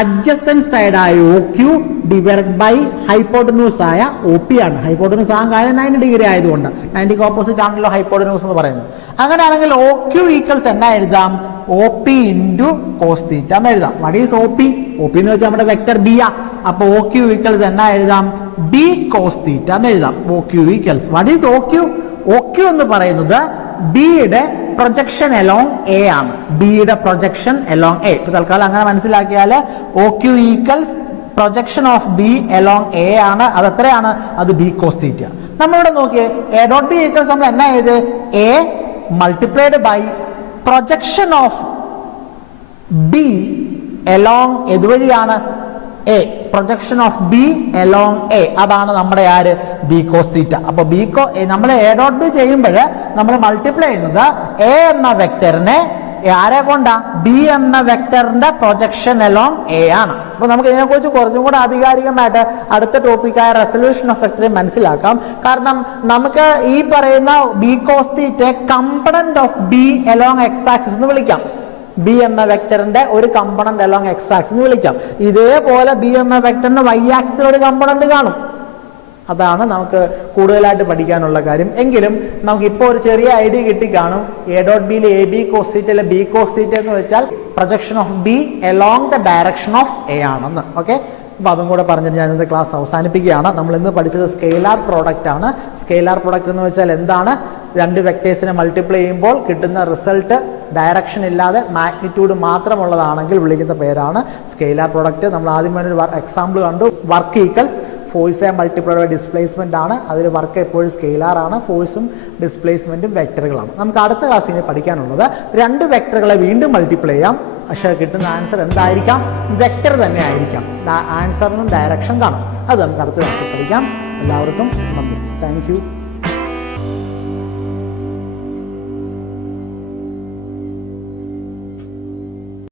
അഡ്ജസന്റ് സൈഡായ O Q divide by hypotenuse ആയ ഒ പി ആണ്. ഹൈപ്പോട്ടന്യൂസ് ആ കാര്യം 90 ഡിഗ്രി ആയതുകൊണ്ട് 90 ഓപ്പോസിറ്റ് ആണല്ലോ ഹൈപ്പോട്ടന്യൂസ് എന്ന് പറയുന്നത്. അങ്ങനെയാണെങ്കിൽ ഒ ക്യു ഈക്വൽസ് എന്നാ എഴുതാം? O P into cos theta എന്ന് എഴുതാം. What is O P? O P എന്ന് വെച്ചാൽ നമ്മുടെ വെക്ടർ ബി ആ. അപ്പൊ ഒ ക്യു ഈക്വൽസ് എന്നാ എഴുതാം? ബി കോസ് തീറ്റ എന്ന് എഴുതാം. O Q equals what is O Q? O Q എന്ന് പറയുന്നത് ബിയുടെ പ്രൊജക്ഷൻ എലോങ് എ ആണ്. ബിയുടെ പ്രൊജക്ഷൻ എലോങ് എ. ഇപ്പൊ തൽക്കാലം അങ്ങനെ മനസ്സിലാക്കിയാൽ O Q equals projection of B along A ആണ്. അത് എത്രയാണ്? അത് ബി കോസ് തീറ്റ. നമ്മളിവിടെ നോക്കിയേ, എ ഡോട്ട് ബി ഈക്വൽസ് നമ്മൾ എന്നാ ചെയ്ത്? A multiplied by projection of B along ഇതുവഴിയാണ് A. Projection of B along A, അതാണ് നമ്മുടെ ആര്? B cos theta. അപ്പൊ നമ്മൾ എ ഡോട്ട് ബി ചെയ്യുമ്പോൾ നമ്മൾ മൾട്ടിപ്ലൈ ചെയ്യുന്നത് എ എന്ന വെക്ടറിനെ ആരെ കൊണ്ടാ? ബി എന്ന വെക്ടറിന്റെ പ്രൊജക്ഷൻ എലോങ് എ ആണ്. അപ്പൊ നമുക്ക് ഇതിനെക്കുറിച്ച് കുറച്ചും കൂടെ ആധികാരികമായിട്ട് അടുത്ത ടോപ്പിക്കായ റെസൊല്യൂഷൻ ഓഫ് വെക്ടറെ മനസ്സിലാക്കാം. കാരണം നമുക്ക് ഈ പറയുന്ന ബി കോസ് തീറ്റയെ component of B along X axis എന്ന് വിളിക്കാം. ബി എന്ന വെക്ടറിന്റെ ഒരു കമ്പണന്റ് അലോങ് എക്സ് ആക്സിസ് എന്ന് വിളിക്കാം. ഇതേപോലെ ബി എന്ന വെക്ടറിന്റെ വൈ ആക്സിൽ ഒരു കമ്പണന്റ് കാണും. അതാണ് നമുക്ക് കൂടുതലായിട്ട് പഠിക്കാനുള്ള കാര്യം. എങ്കിലും നമുക്ക് ഇപ്പോൾ ഒരു ചെറിയ ഐഡിയ കിട്ടിക്കാണും. എ ഡോട്ട് ബിയിലെ എ ബി കോസ് തീറ്റയിലെ ബി കോസ് തീറ്റ എന്ന് വെച്ചാൽ projection of B along the direction of A ആണെന്ന്. ഓക്കെ, അപ്പോൾ അതും കൂടെ പറഞ്ഞിട്ട് ഞാൻ ഇന്നത്തെ ക്ലാസ് അവസാനിപ്പിക്കുകയാണ്. നമ്മൾ ഇന്ന് പഠിച്ചത് സ്കെയിലാർ പ്രോഡക്റ്റ് ആണ്. സ്കെയിലാർ പ്രോഡക്റ്റ് എന്ന് വെച്ചാൽ എന്താണ്? രണ്ട് വെക്ടേഴ്സിനെ മൾട്ടിപ്ലൈ ചെയ്യുമ്പോൾ കിട്ടുന്ന റിസൾട്ട് ഡയറക്ഷൻ ഇല്ലാതെ മാഗ്നിറ്റ്യൂഡ് മാത്രമുള്ളതാണെങ്കിൽ വിളിക്കുന്ന പേരാണ് സ്കെയിലാർ പ്രോഡക്റ്റ്. നമ്മൾ ആദ്യം ഒരു എക്സാമ്പിൾ കണ്ടു. Work equals force multiplied by displacement ആണ്. അതിൽ വർക്ക് എപ്പോഴും സ്കെയിലാർ ആണ്. ഫോഴ്സും ഡിസ്പ്ലേസ്മെന്റും വെക്ടറുകളാണ്. നമുക്ക് അടുത്ത ക്ലാസ്സിൽ പഠിക്കാനുള്ളത് രണ്ട് വെക്ടറുകളെ വീണ്ടും മൾട്ടിപ്ലൈ ചെയ്യാം. പക്ഷേ കിട്ടുന്ന ആൻസർ എന്തായിരിക്കാം? വെക്ടർ തന്നെ ആയിരിക്കാം. ആൻസറിനും ഡയറക്ഷൻ കാണും. അത് നമുക്ക് അടുത്ത ക്ലാസ്സിൽ പഠിക്കാം. എല്ലാവർക്കും നന്ദി. Thank you.